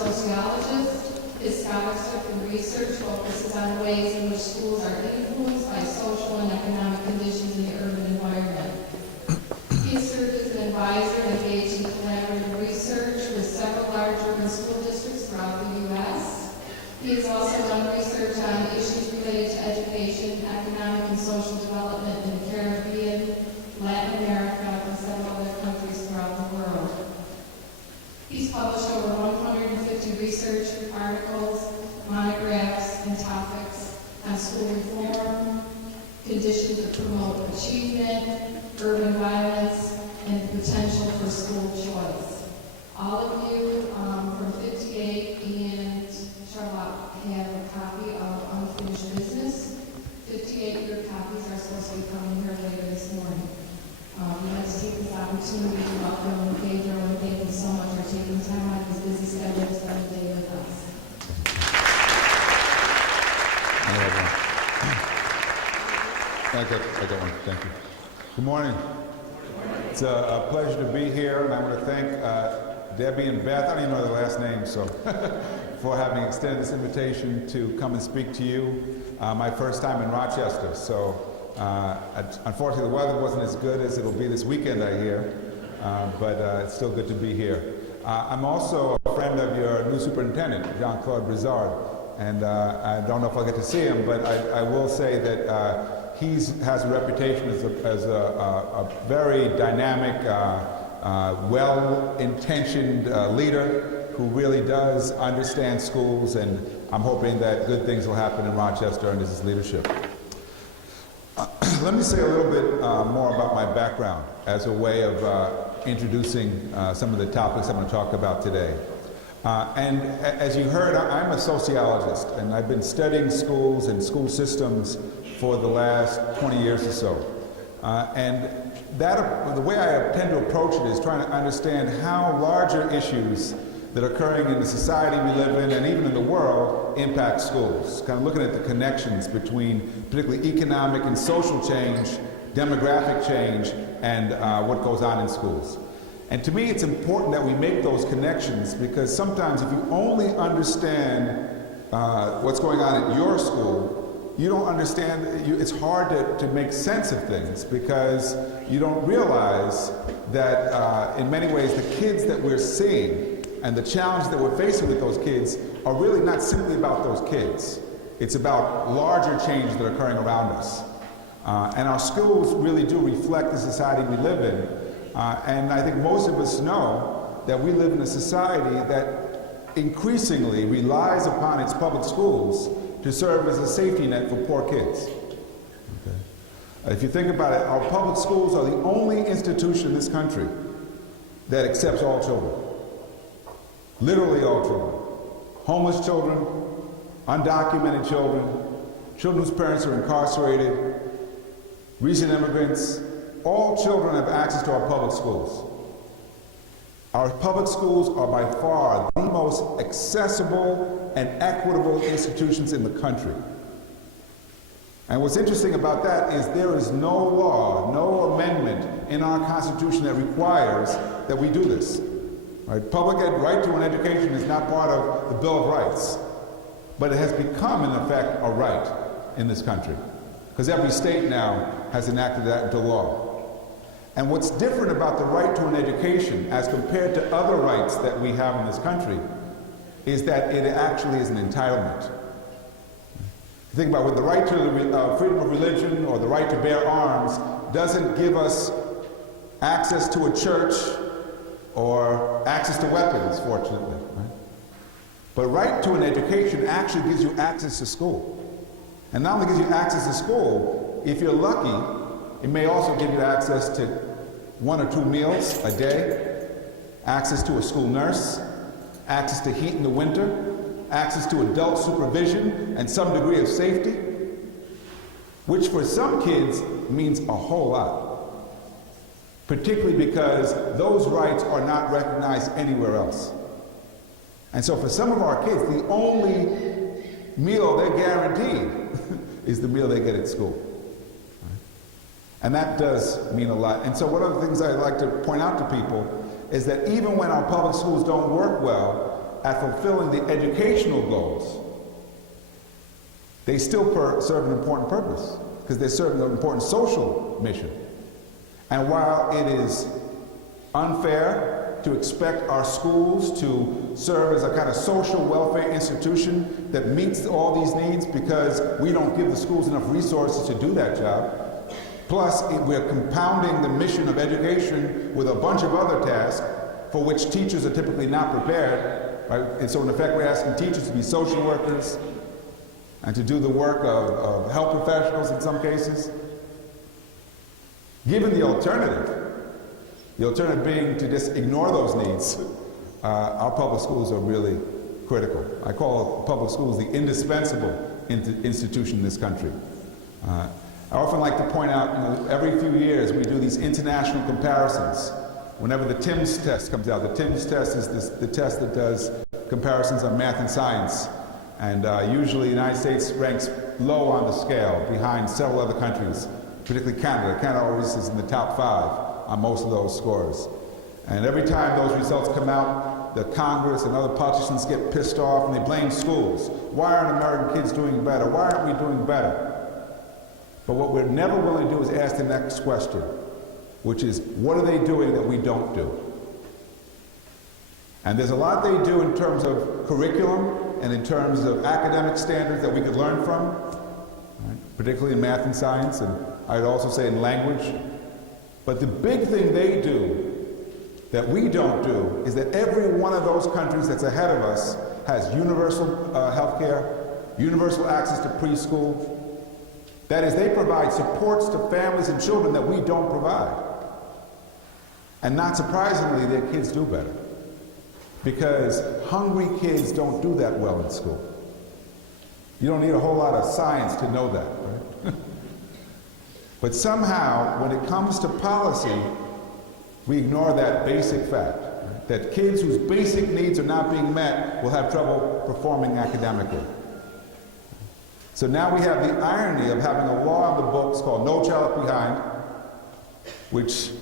sociologist. His scholarship and research focuses on ways in which schools are influenced by social and economic conditions in the urban environment. He has served as an advisor and engaged in collaborative research with several large urban school districts throughout the U.S. He has also done research on issues related to education, economic and social development in the Caribbean, Latin America, and several other countries throughout the world. He's published over 150 research articles, monographs, and topics on school reform, conditions that promote achievement, urban violence, and the potential for school choice. All of you from 58 and Charlotte have a copy of Unfinished Business. 58 of your copies are supposed to be coming here later this morning. We'd like to take this opportunity to welcome Pedro and thank him so much for taking time out of his busy schedule to spend the day with us. I got one. Thank you. Good morning. It's a pleasure to be here, and I want to thank Debbie and Beth, I don't even know their last names, so for having extended this invitation to come and speak to you. My first time in Rochester, so unfortunately the weather wasn't as good as it'll be this weekend, I hear, but it's still good to be here. I'm also a friend of your new superintendent, Jean-Claude Brizard, and I don't know if I'll get to see him, but I will say that he has a reputation as a very dynamic, well-intentioned leader who really does understand schools, and I'm hoping that good things will happen in Rochester under his leadership. Let me say a little bit more about my background as a way of introducing some of the topics I'm going to talk about today. And as you heard, I'm a sociologist, and I've been studying schools and school systems for the last 20 years or so. And the way I tend to approach it is trying to understand how larger issues that are occurring in the society we live in and even in the world impact schools. Kind of looking at the connections between particularly economic and social change, demographic change, and what goes on in schools. And to me, it's important that we make those connections because sometimes if you only understand what's going on at your school, you don't understand, it's hard to make sense of things because you don't realize that in many ways the kids that we're seeing and the challenges that we're facing with those kids are really not simply about those kids. It's about larger changes that are occurring around us. And our schools really do reflect the society we live in. And I think most of us know that we live in a society that increasingly relies upon its public schools to serve as a safety net for poor kids. Okay. If you think about it, our public schools are the only institution in this country that accepts all children. Literally all children. Homeless children, undocumented children, children whose parents are incarcerated, recent immigrants, all children have access to our public schools. Our public schools are by far the most accessible and equitable institutions in the country. And what's interesting about that is there is no law, no amendment in our Constitution that requires that we do this. Right? Right to an education is not part of the Bill of Rights, but it has become, in effect, a right in this country, because every state now has enacted that into law. And what's different about the right to an education as compared to other rights that we have in this country is that it actually is an entitlement. Think about it, the right to the freedom of religion or the right to bear arms doesn't give us access to a church or access to weapons, fortunately. Right? But right to an education actually gives you access to school. And not only gives you access to school, if you're lucky, it may also give you access to 1 or 2 meals a day, access to a school nurse, access to heat in the winter, access to adult supervision and some degree of safety, which for some kids means a whole lot. Particularly because those rights are not recognized anywhere else. And so for some of our kids, the only meal they're guaranteed is the meal they get at school. And that does mean a lot. And so one of the things I'd like to point out to people is that even when our public schools don't work well, at fulfilling the educational goals, they still serve an important purpose because they're serving an important social mission. And while it is unfair to expect our schools to serve as a kind of social welfare institution that meets all these needs because we don't give the schools enough resources to do that job, plus we're compounding the mission of education with a bunch of other tasks for which teachers are typically not prepared, right? And so in effect we're asking teachers to be social workers and to do the work of health professionals in some cases. Given the alternative being to just ignore those needs, our public schools are really critical. I call public schools the indispensable institution in this country. I often like to point out, every few years we do these international comparisons. Whenever the TIMSS test comes out, the TIMSS test is the test that does comparisons on math and science. And usually the United States ranks low on the scale, behind several other countries, particularly Canada. Canada always is in the top 5 on most of those scores. And every time those results come out, the Congress and other politicians get pissed off and they blame schools. Why aren't American kids doing better? Why aren't we doing better? But what we're never willing to do is ask the next question, which is, what are they doing that we don't do? And there's a lot they do in terms of curriculum and in terms of academic standards that we could learn from, right? Particularly in math and science, and I'd also say in language. But the big thing they do that we don't do is that every one of those countries that's ahead of us has universal health care, universal access to preschool. That is, they provide supports to families and children that we don't provide. And not surprisingly, their kids do better. Because hungry kids don't do that well in school. You don't need a whole lot of science to know that, right? But somehow, when it comes to policy, we ignore that basic fact, right? That kids whose basic needs are not being met will have trouble performing academically. So now we have the irony of having a law on the books called No Child Left Behind, which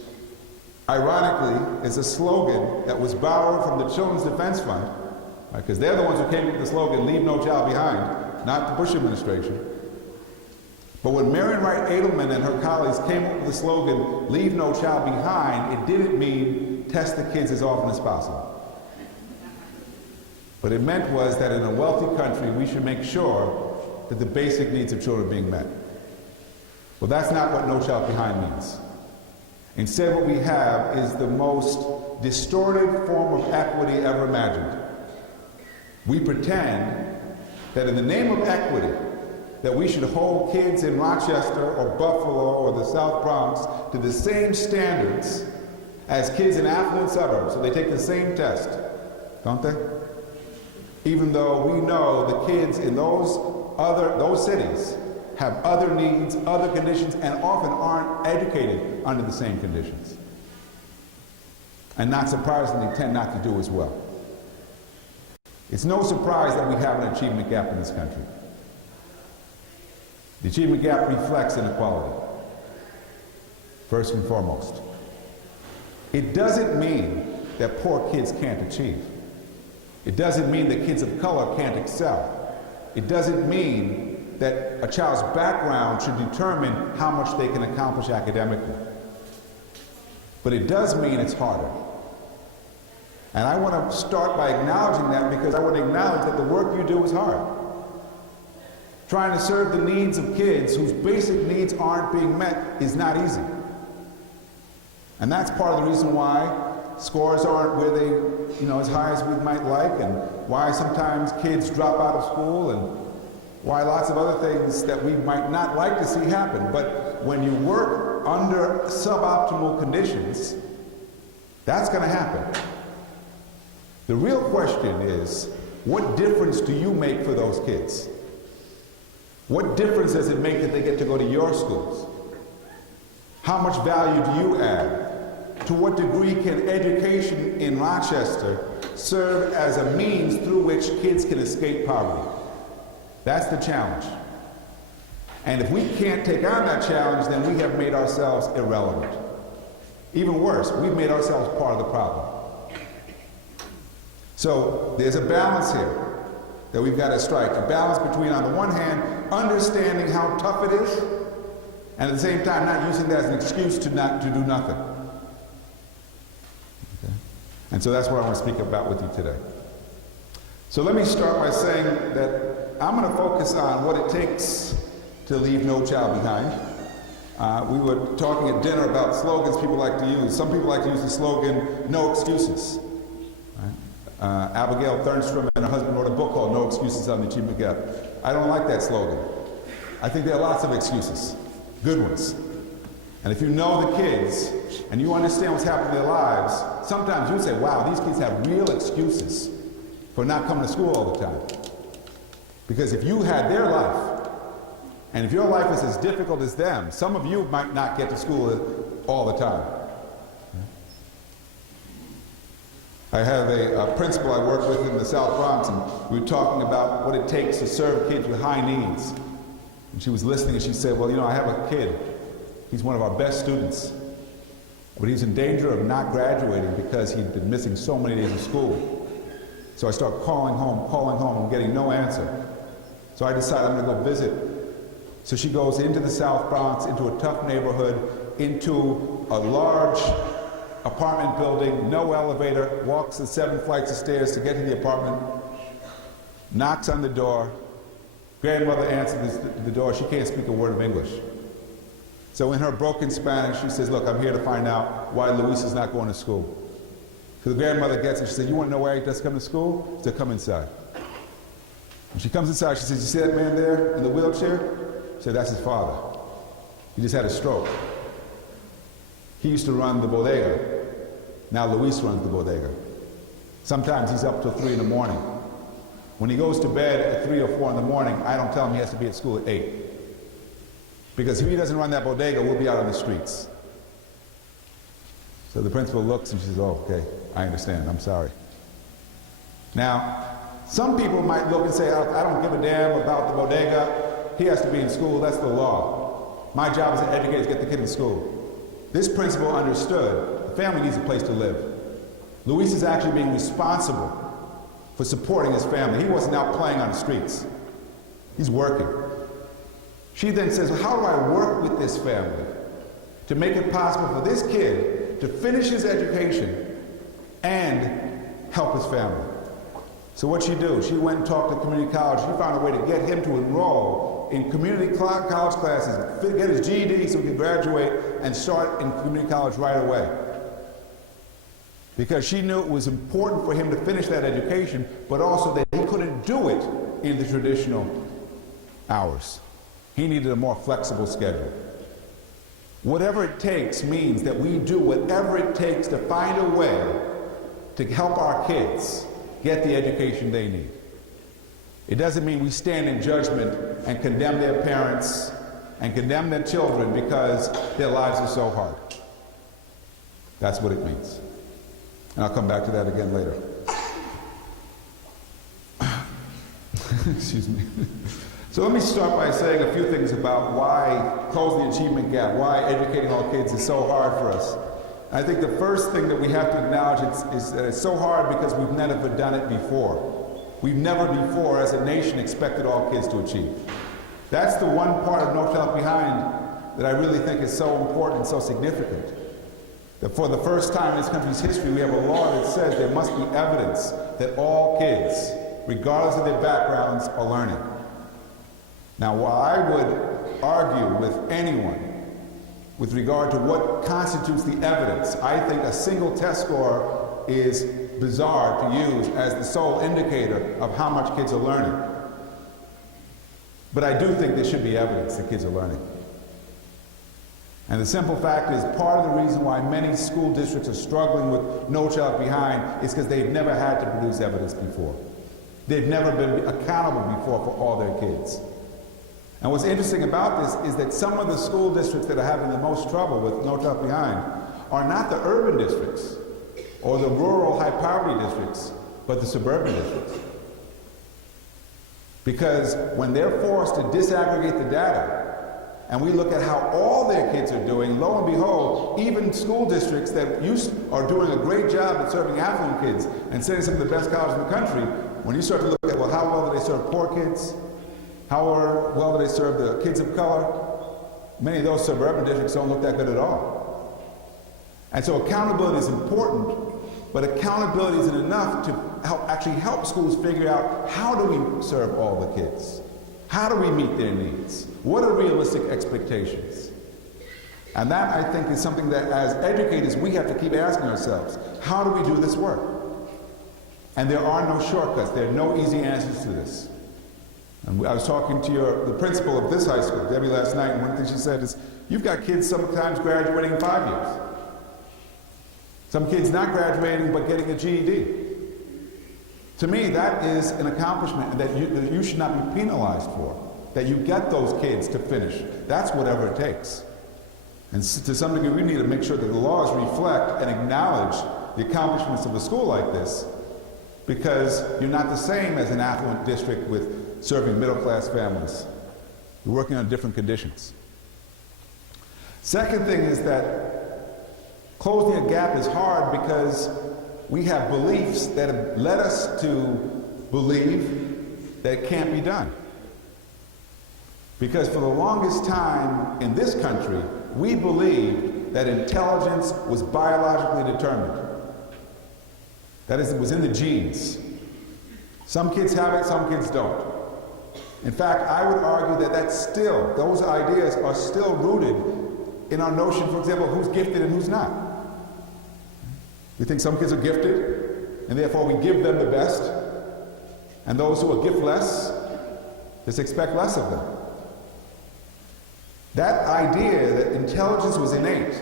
ironically is a slogan that was borrowed from the Children's Defense Fund, because they're the ones who came up with the slogan, Leave No Child Behind, not the Bush administration. But when Marian Wright Edelman and her colleagues came up with the slogan, Leave No Child Behind, it didn't mean test the kids as often as possible. What it meant was that in a wealthy country, we should make sure that the basic needs of children are being met. Well, that's not what No Child Behind means. Instead, what we have is the most distorted form of equity ever imagined. We pretend that in the name of equity, that we should hold kids in Rochester or Buffalo or the South Bronx to the same standards as kids in affluent suburbs, so they take the same test, don't they? Even though we know the kids in those cities have other needs, other conditions, and often aren't educated under the same conditions. And not surprisingly, tend not to do as well. It's no surprise that we have an achievement gap in this country. The achievement gap reflects inequality, first and foremost. It doesn't mean that poor kids can't achieve. It doesn't mean that kids of color can't excel. It doesn't mean that a child's background should determine how much they can accomplish academically. But it does mean it's harder. And I want to start by acknowledging that, because I want to acknowledge that the work you do is hard. Trying to serve the needs of kids whose basic needs aren't being met is not easy. And that's part of the reason why scores aren't where they, as high as we might like, and why sometimes kids drop out of school, and why lots of other things that we might not like to see happen. But when you work under suboptimal conditions, that's going to happen. The real question is, what difference do you make for those kids? What difference does it make that they get to go to your schools? How much value do you add? To what degree can education in Rochester serve as a means through which kids can escape poverty? That's the challenge. And if we can't take on that challenge, then we have made ourselves irrelevant. Even worse, we've made ourselves part of the problem. So there's a balance here that we've got to strike. A balance between, on the one hand, understanding how tough it is, and at the same time not using that as an excuse to do nothing. Okay? And so that's what I want to speak about with you today. So let me start by saying that I'm going to focus on what it takes to leave no child behind. We were talking at dinner about slogans people like to use. Some people like to use the slogan, no excuses. Right? Abigail Thernstrom and her husband wrote a book called No Excuses on the Achievement Gap. I don't like that slogan. I think there are lots of excuses, good ones. And if you know the kids and you understand what's happening in their lives, sometimes you say, wow, these kids have real excuses for not coming to school all the time. Because if you had their life, and if your life is as difficult as them, some of you might not get to school all the time. I have a principal I work with in the South Bronx, and we were talking about what it takes to serve kids with high needs. And she was listening, and she said, well, you know, I have a kid. He's one of our best students. But he's in danger of not graduating because he'd been missing so many days of school. So I start calling home, and getting no answer. So I decide I'm going to go visit. So she goes into the South Bronx, into a tough neighborhood, into a large apartment building, no elevator, walks the 7 flights of stairs to get to the apartment, knocks on the door. Grandmother answers the door. She can't speak a word of English. So in her broken Spanish, she says, look, I'm here to find out why Luis is not going to school. So the grandmother gets it. She said, you want to know why he doesn't come to school? She said, come inside. When she comes inside, she says, you see that man there in the wheelchair? She said, that's his father. He just had a stroke. He used to run the bodega. Now Luis runs the bodega. Sometimes he's up till 3 in the morning. When he goes to bed at 3 or 4 in the morning, I don't tell him he has to be at school at 8. Because if he doesn't run that bodega, we'll be out on the streets. So the principal looks and she says, oh, okay, I understand, I'm sorry. Now, some people might look and say, I don't give a damn about the bodega. He has to be in school, that's the law. My job as an educator is to get the kid in school. This principal understood the family needs a place to live. Luis is actually being responsible for supporting his family. He wasn't out playing on the streets. He's working. She then says, well, how do I work with this family to make it possible for this kid to finish his education and help his family? So what'd she do? She went and talked to community college. She found a way to get him to enroll in community college classes, get his GED so he could graduate and start in community college right away. Because she knew it was important for him to finish that education, but also that he couldn't do it in the traditional hours. He needed a more flexible schedule. Whatever it takes means that we do whatever it takes to find a way to help our kids get the education they need. It doesn't mean we stand in judgment and condemn their parents and condemn their children because their lives are so hard. That's what it means. And I'll come back to that again later. Excuse me. So let me start by saying a few things about why closing the achievement gap, why educating all kids is so hard for us. I think the first thing that we have to acknowledge is that it's so hard because we've never done it before. We've never before, as a nation, expected all kids to achieve. That's the one part of No Child Left Behind that I really think is so important and so significant. That for the first time in this country's history, we have a law that says there must be evidence that all kids, regardless of their backgrounds, are learning. Now, while I would argue with anyone with regard to what constitutes the evidence, I think a single test score is bizarre to use as the sole indicator of how much kids are learning. But I do think there should be evidence that kids are learning. And the simple fact is, part of the reason why many school districts are struggling with No Child Left Behind is because they've never had to produce evidence before. They've never been accountable before for all their kids. And what's interesting about this is that some of the school districts that are having the most trouble with No Child Left Behind are not the urban districts or the rural high poverty districts, but the suburban districts. Because when they're forced to disaggregate the data and we look at how all their kids are doing, lo and behold, even school districts that are doing a great job at serving affluent kids and sending some of the best colleges in the country, when you start to look at, well, how well do they serve poor kids? How well do they serve the kids of color? Many of those suburban districts don't look that good at all. And so accountability is important, but accountability isn't enough to actually help schools figure out, how do we serve all the kids? How do we meet their needs? What are realistic expectations? And that, I think, is something that as educators we have to keep asking ourselves. How do we do this work? And there are no shortcuts. There are no easy answers to this. And I was talking to the principal of this high school, Debbie, last night, and one thing she said is, you've got kids sometimes graduating in 5 years. Some kids not graduating but getting a GED. To me, that is an accomplishment that you should not be penalized for, that you get those kids to finish. That's whatever it takes. And to some degree, we need to make sure that the laws reflect and acknowledge the accomplishments of a school like this, because you're not the same as an affluent district with serving middle-class families. You're working on different conditions. Second thing is that closing a gap is hard because we have beliefs that have led us to believe that it can't be done. Because for the longest time in this country, we believed that intelligence was biologically determined. That is, it was in the genes. Some kids have it, some kids don't. In fact, I would argue that those ideas are still rooted in our notion, for example, who's gifted and who's not. We think some kids are gifted, and therefore we give them the best, and those who are giftless, just expect less of them. That idea that intelligence was innate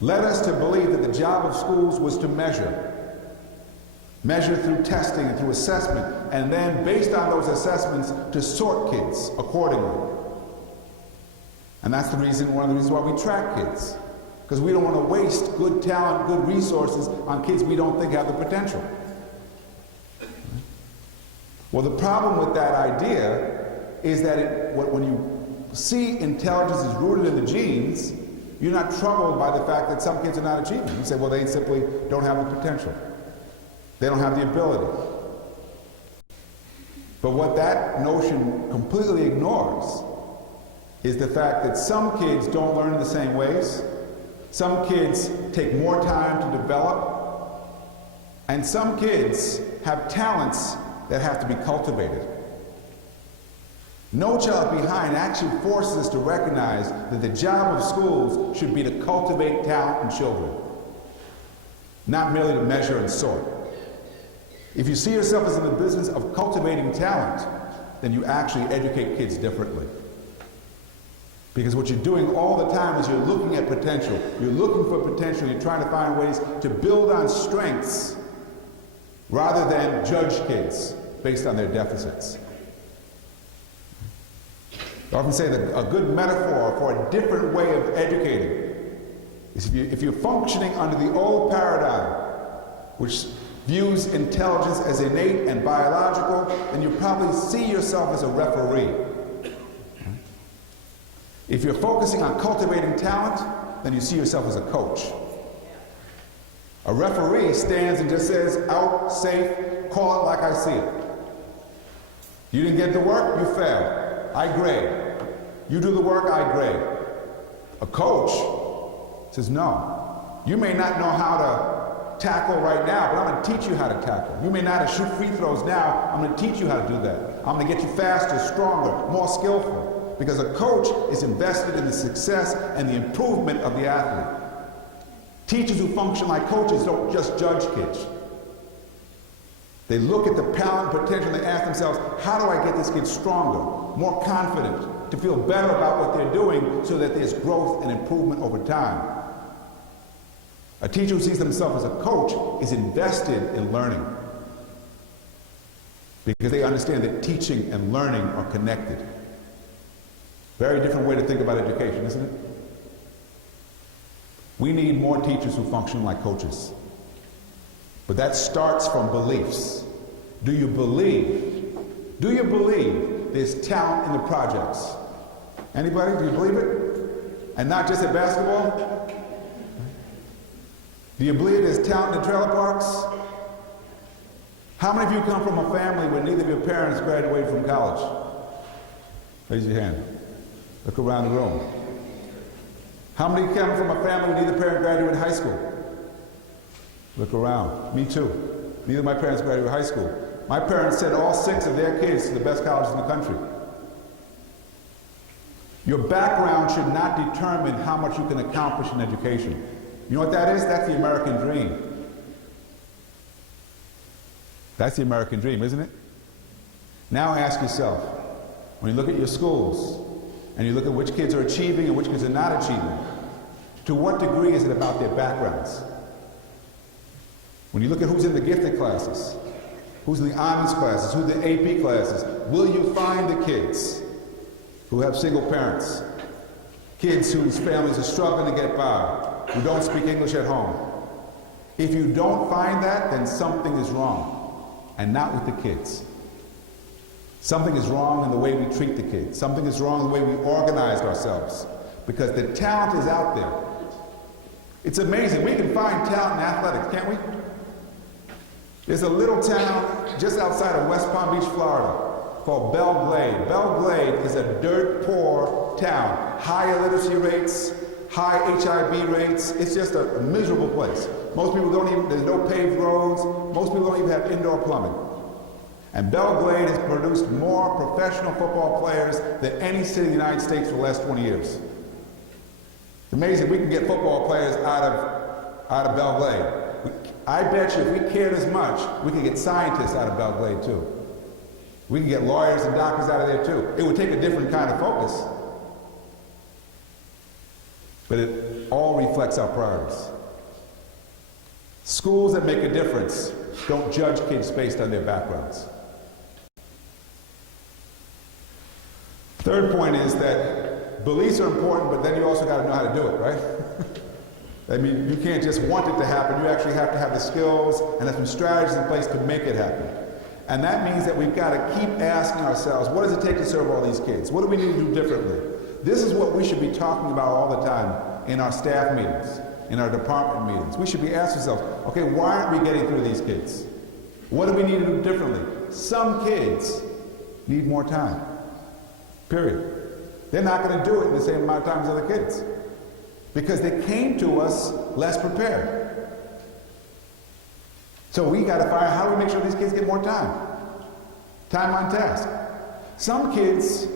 led us to believe that the job of schools was to measure through testing and through assessment, and then based on those assessments to sort kids accordingly. And that's one of the reasons why we track kids, because we don't want to waste good talent, good resources on kids we don't think have the potential. Well, the problem with that idea is that when you see intelligence is rooted in the genes, you're not troubled by the fact that some kids are not achieving. You say, well, they simply don't have the potential. They don't have the ability. But what that notion completely ignores is the fact that some kids don't learn in the same ways, some kids take more time to develop, and some kids have talents that have to be cultivated. No Child Behind actually forces us to recognize that the job of schools should be to cultivate talent in children, not merely to measure and sort. If you see yourself as in the business of cultivating talent, then you actually educate kids differently. Because what you're doing all the time is you're looking at potential. You're looking for potential. You're trying to find ways to build on strengths rather than judge kids based on their deficits. I often say that a good metaphor for a different way of educating is if you're functioning under the old paradigm, which views intelligence as innate and biological, then you probably see yourself as a referee. If you're focusing on cultivating talent, then you see yourself as a coach. A referee stands and just says, out, safe, call it like I see it. You didn't get the work, you failed. I grade. You do the work, I grade. A coach says, no. You may not know how to tackle right now, but I'm going to teach you how to tackle. You may not have shoot free throws now, I'm going to teach you how to do that. I'm going to get you faster, stronger, more skillful. Because a coach is invested in the success and the improvement of the athlete. Teachers who function like coaches don't just judge kids. They look at the talent and potential and they ask themselves, how do I get this kid stronger, more confident, to feel better about what they're doing so that there's growth and improvement over time. A teacher who sees themselves as a coach is invested in learning because they understand that teaching and learning are connected. Very different way to think about education, isn't it? We need more teachers who function like coaches. But that starts from beliefs. Do you believe there's talent in the projects? Anybody? Do you believe it? And not just at basketball? Do you believe there's talent in the trailer parks? How many of you come from a family where neither of your parents graduated from college? Raise your hand. Look around the room. How many come from a family where neither parent graduated high school? Look around. Me too. Neither of my parents graduated high school. My parents sent all 6 of their kids to the best colleges in the country. Your background should not determine how much you can accomplish in education. You know what that is? That's the American dream. That's the American dream, isn't it? Now ask yourself, when you look at your schools, and you look at which kids are achieving and which kids are not achieving, to what degree is it about their backgrounds? When you look at who's in the gifted classes, who's in the honors classes, who's in the AP classes, will you find the kids who have single parents, kids whose families are struggling to get by, who don't speak English at home? If you don't find that, then something is wrong, and not with the kids. Something is wrong in the way we treat the kids. Something is wrong in the way we organize ourselves, because the talent is out there. It's amazing. We can find talent in athletics, can't we? There's a little town just outside of West Palm Beach, Florida, called Belle Glade. Belle Glade is a dirt-poor town. High illiteracy rates, high HIV rates. It's just a miserable place. Most people don't even, there's no paved roads. Most people don't even have indoor plumbing. And Belle Glade has produced more professional football players than any city in the United States for the last 20 years. It's amazing. We can get football players out of Belle Glade. I bet you if we cared as much, we could get scientists out of Belle Glade too. We can get lawyers and doctors out of there too. It would take a different kind of focus. But it all reflects our priorities. Schools that make a difference don't judge kids based on their backgrounds. Third point is that beliefs are important, but then you also got to know how to do it, right? I mean, you can't just want it to happen. You actually have to have the skills and have some strategies in place to make it happen. And that means that we've got to keep asking ourselves, what does it take to serve all these kids? What do we need to do differently? This is what we should be talking about all the time in our staff meetings, in our department meetings. We should be asking ourselves, okay, why aren't we getting through these kids? What do we need to do differently? Some kids need more time, period. They're not going to do it in the same amount of time as other kids because they came to us less prepared. So we got to find out how do we make sure these kids get more time on task. Some kids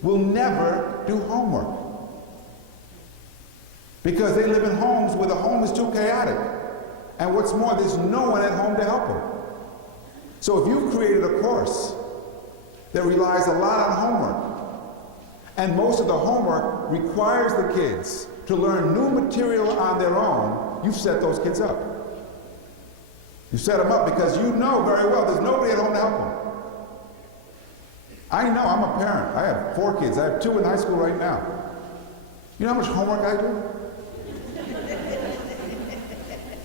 will never do homework because they live in homes where the home is too chaotic. And what's more, there's no one at home to help them. So if you've created a course that relies a lot on homework, and most of the homework requires the kids to learn new material on their own, you've set those kids up. You set them up because you know very well there's nobody at home to help them. I know, I'm a parent. I have 4 kids. I have 2 in high school right now. You know how much homework I do?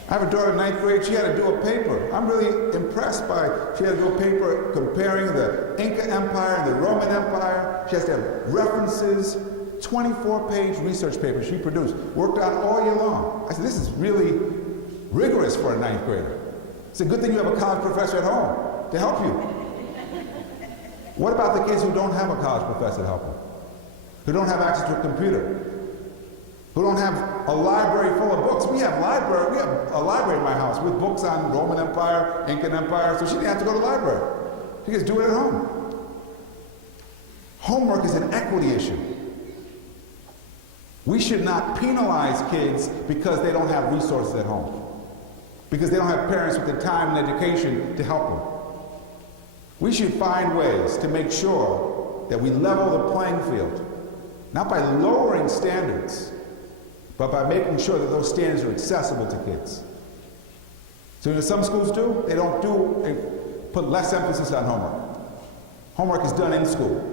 I have a daughter in 9th grade. She had to do a paper. I'm really impressed by, she had to do a paper comparing the Inca Empire and the Roman Empire. She has to have references, 24-page research paper she produced, worked on all year long. I said, this is really rigorous for a 9th grader. It's a good thing you have a college professor at home to help you. What about the kids who don't have a college professor to help them? Who don't have access to a computer? Who don't have a library full of books? We have a library in my house with books on Roman Empire, Incan Empire, so she didn't have to go to the library. She can just do it at home. Homework is an equity issue. We should not penalize kids because they don't have resources at home, because they don't have parents with the time and education to help them. We should find ways to make sure that we level the playing field, not by lowering standards, but by making sure that those standards are accessible to kids. So you know, some schools do, they put less emphasis on homework. Homework is done in school.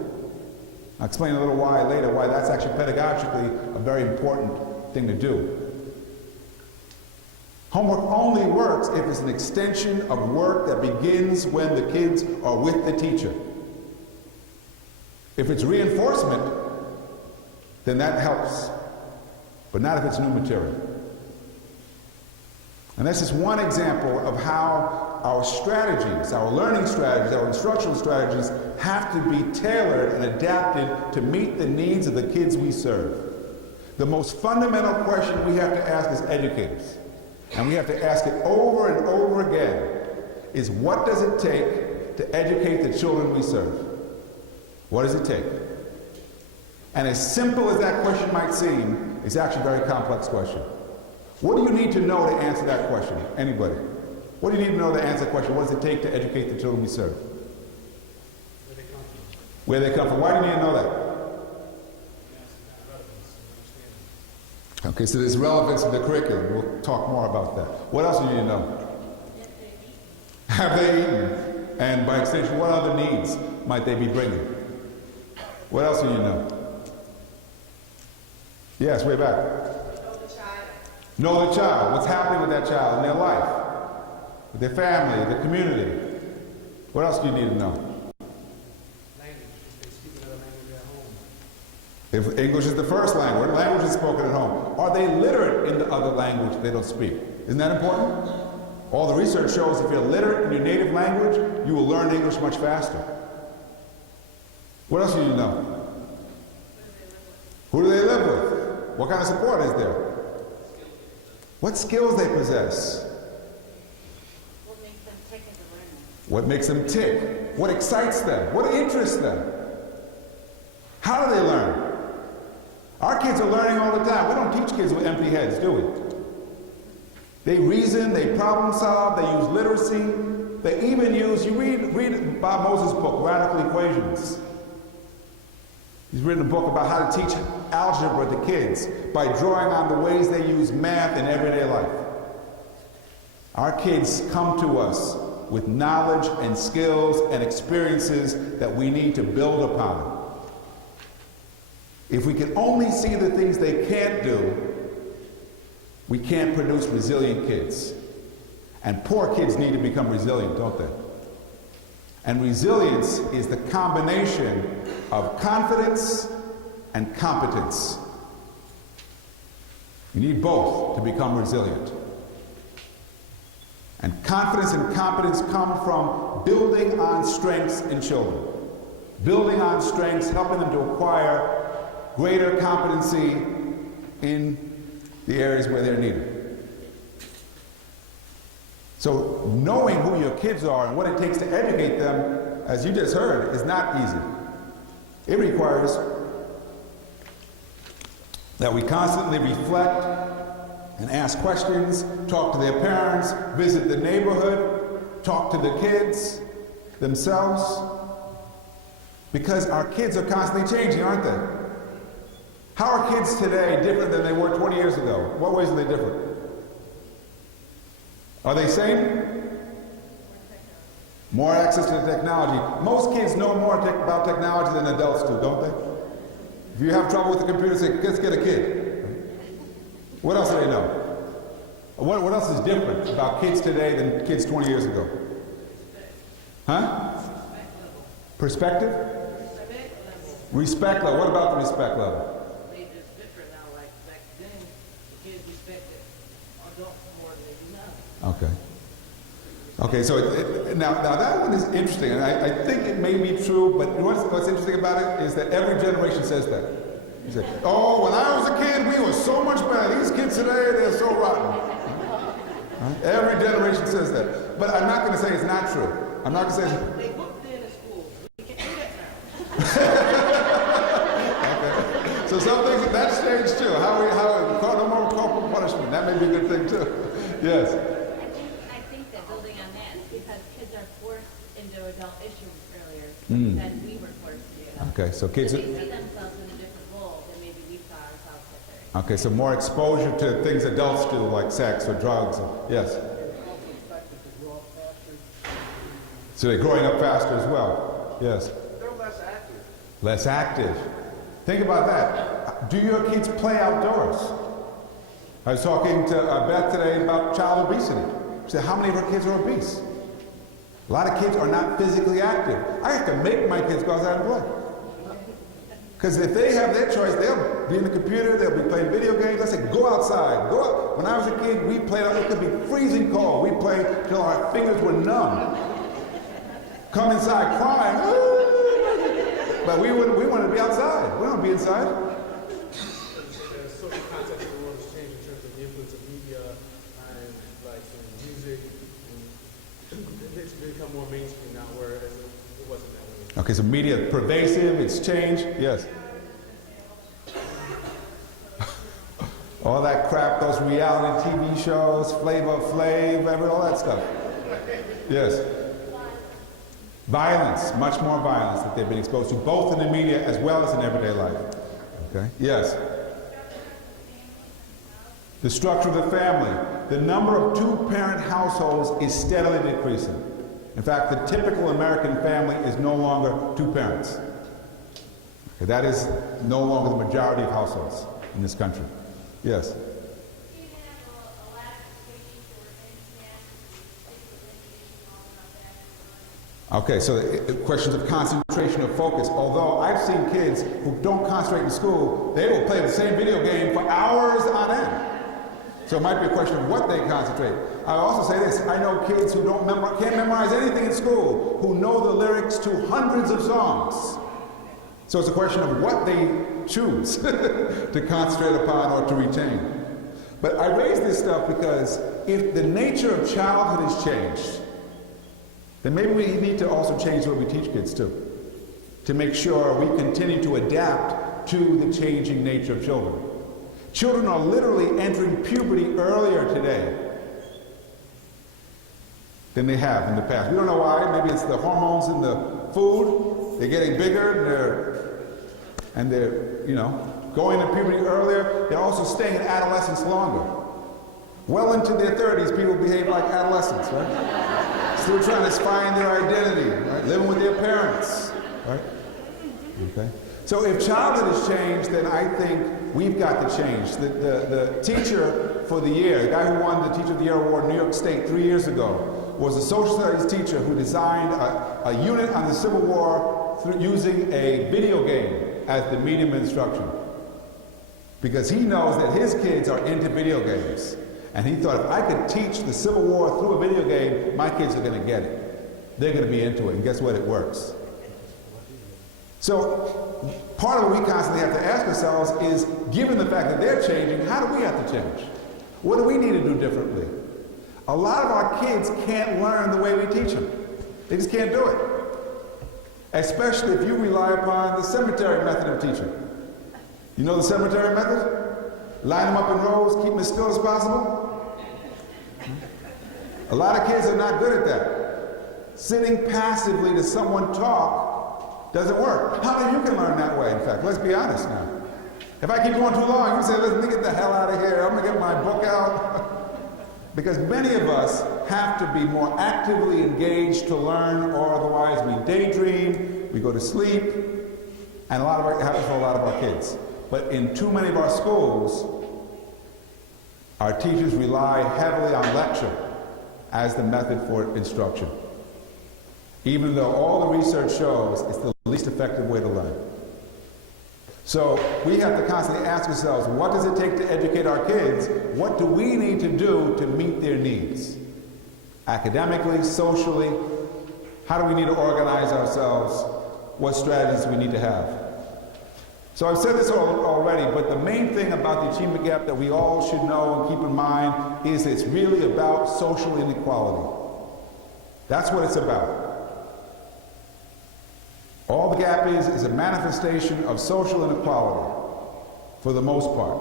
I'll explain a little why later, why that's actually pedagogically a very important thing to do. Homework only works if it's an extension of work that begins when the kids are with the teacher. If it's reinforcement, then that helps. But not if it's new material. And that's just one example of how our strategies, our learning strategies, our instructional strategies have to be tailored and adapted to meet the needs of the kids we serve. The most fundamental question we have to ask as educators, and we have to ask it over and over again, is what does it take to educate the children we serve? What does it take? And as simple as that question might seem, it's actually a very complex question. What do you need to know to answer that question? Anybody? What do you need to know to answer that question? What does it take to educate the children we serve? Where they come from. Where they come from. Why do you need to know that? Okay, so there's relevance in the curriculum. We'll talk more about that. What else do you need to know? Have they eaten? And by extension, what other needs might they be bringing? What else do you know? Yes, way back. Know the child. Know the child. What's happening with that child in their life? With their family, the community. What else do you need to know? Language, if they speak another language at home. If English is the first language, language is spoken at home. Are they literate in the other language they don't speak? Isn't that important? All the research shows if you're literate in your native language, you will learn English much faster. What else do you know? Who do they live with? What kind of support is there? What skills they possess? What makes them tick as a learner? What makes them tick? What excites them? What interests them? How do they learn? Our kids are learning all the time. We don't teach kids with empty heads, do we? They reason, they problem solve, they use literacy, they even use, you read Bob Moses' book, Radical Equations. He's written a book about how to teach algebra to kids by drawing on the ways they use math in everyday life. Our kids come to us with knowledge and skills and experiences that we need to build upon. If we can only see the things they can't do, we can't produce resilient kids. And poor kids need to become resilient, don't they? And resilience is the combination of confidence and competence. You need both to become resilient. And confidence and competence come from building on strengths in children. Building on strengths, helping them to acquire greater competency in the areas where they're needed. So knowing who your kids are and what it takes to educate them, as you just heard, is not easy. It requires that we constantly reflect and ask questions, talk to their parents, visit the neighborhood, talk to the kids themselves, because our kids are constantly changing, aren't they? How are kids today different than they were 20 years ago? What ways are they different? Are they same? More access to the technology. Most kids know more about technology than adults do, don't they? If you have trouble with the computer, say, let's get a kid. What else do they know? What else is different about kids today than kids 20 years ago? Huh? Perspective? Respect level. What about the respect level? They just different now. Like back then, the kids respected adults more than they do now. Okay. Okay, so now that one is interesting, and I think it may be true, but what's interesting about it is that every generation says that. You say, oh, when I was a kid, we were so much better. These kids today, they're so rotten. Right? Every generation says that. But I'm not going to say it's not true. I'm not going to say They looked in at school. We can't do that now. Okay. So some things, that's changed too. How no more corporal punishment. That may be a good thing too. Yes. I think that building on that is because kids are forced into adult issues earlier than we were forced to do. Okay, so kids. So they see themselves in a different role than maybe we saw ourselves at 30. Okay, so more exposure to things adults do, like sex or drugs. Yes. So they're growing up faster as well. Yes. They're less active. Less active. Think about that. Do your kids play outdoors? I was talking to Beth today about child obesity. She said, how many of her kids are obese? A lot of kids are not physically active. I have to make my kids go outside and play. Because if they have their choice, they'll be in the computer, they'll be playing video games. I said, go outside, go out. When I was a kid, we played out, it could be freezing cold. We played till our fingers were numb. Come inside crying, "Ah!" But we wanted to be outside. We don't want to be inside. The social context of the world has changed in terms of the influence of media and like music. And it's become more mainstream now, whereas it wasn't that way. Okay, so media is pervasive, it's changed, yes. All that crap, those reality TV shows, Flavor Flav, all that stuff. Yes. Violence, much more violence that they've been exposed to, both in the media as well as in everyday life. Okay? Yes. The structure of the family. The number of two-parent households is steadily decreasing. In fact, the typical American family is no longer two parents. Okay, that is no longer the majority of households in this country. Yes. Okay, so questions of concentration or focus. Although I've seen kids who don't concentrate in school, they will play the same video game for hours on end. So it might be a question of what they concentrate. I also say this, I know kids who can't memorize anything in school, who know the lyrics to hundreds of songs. So it's a question of what they choose to concentrate upon or to retain. But I raise this stuff because if the nature of childhood has changed, then maybe we need to also change what we teach kids too, to make sure we continue to adapt to the changing nature of children. Children are literally entering puberty earlier today than they have in the past. We don't know why. Maybe it's the hormones in the food. They're getting bigger and they're going into puberty earlier. They're also staying in adolescence longer. Well into their 30s, people behave like adolescents, right? Still trying to find their identity, right? Living with their parents, right? Okay. So if childhood has changed, then I think we've got to change. The teacher for the year, the guy who won the Teacher of the Year award in New York State 3 years ago, was a social studies teacher who designed a unit on the Civil War using a video game as the medium of instruction. Because he knows that his kids are into video games. And he thought, if I could teach the Civil War through a video game, my kids are going to get it. They're going to be into it. And guess what? It works. So part of what we constantly have to ask ourselves is, given the fact that they're changing, how do we have to change? What do we need to do differently? A lot of our kids can't learn the way we teach them. They just can't do it. Especially if you rely upon the cemetery method of teaching. You know the cemetery method? Line them up in rows, keep them as still as possible. A lot of kids are not good at that. Sitting passively to someone talk doesn't work. How many of you can learn that way, in fact? Let's be honest now. If I keep going too long, you say, listen, let me get the hell out of here. I'm going to get my book out. Because many of us have to be more actively engaged to learn, or otherwise we daydream, we go to sleep, and it happens for a lot of our kids. But in too many of our schools, our teachers rely heavily on lecture as the method for instruction. Even though all the research shows it's the least effective way to learn. So we have to constantly ask ourselves, what does it take to educate our kids? What do we need to do to meet their needs? Academically, socially, how do we need to organize ourselves? What strategies do we need to have? So I've said this already, but the main thing about the achievement gap that we all should know and keep in mind is it's really about social inequality. That's what it's about. All the gap is a manifestation of social inequality, for the most part.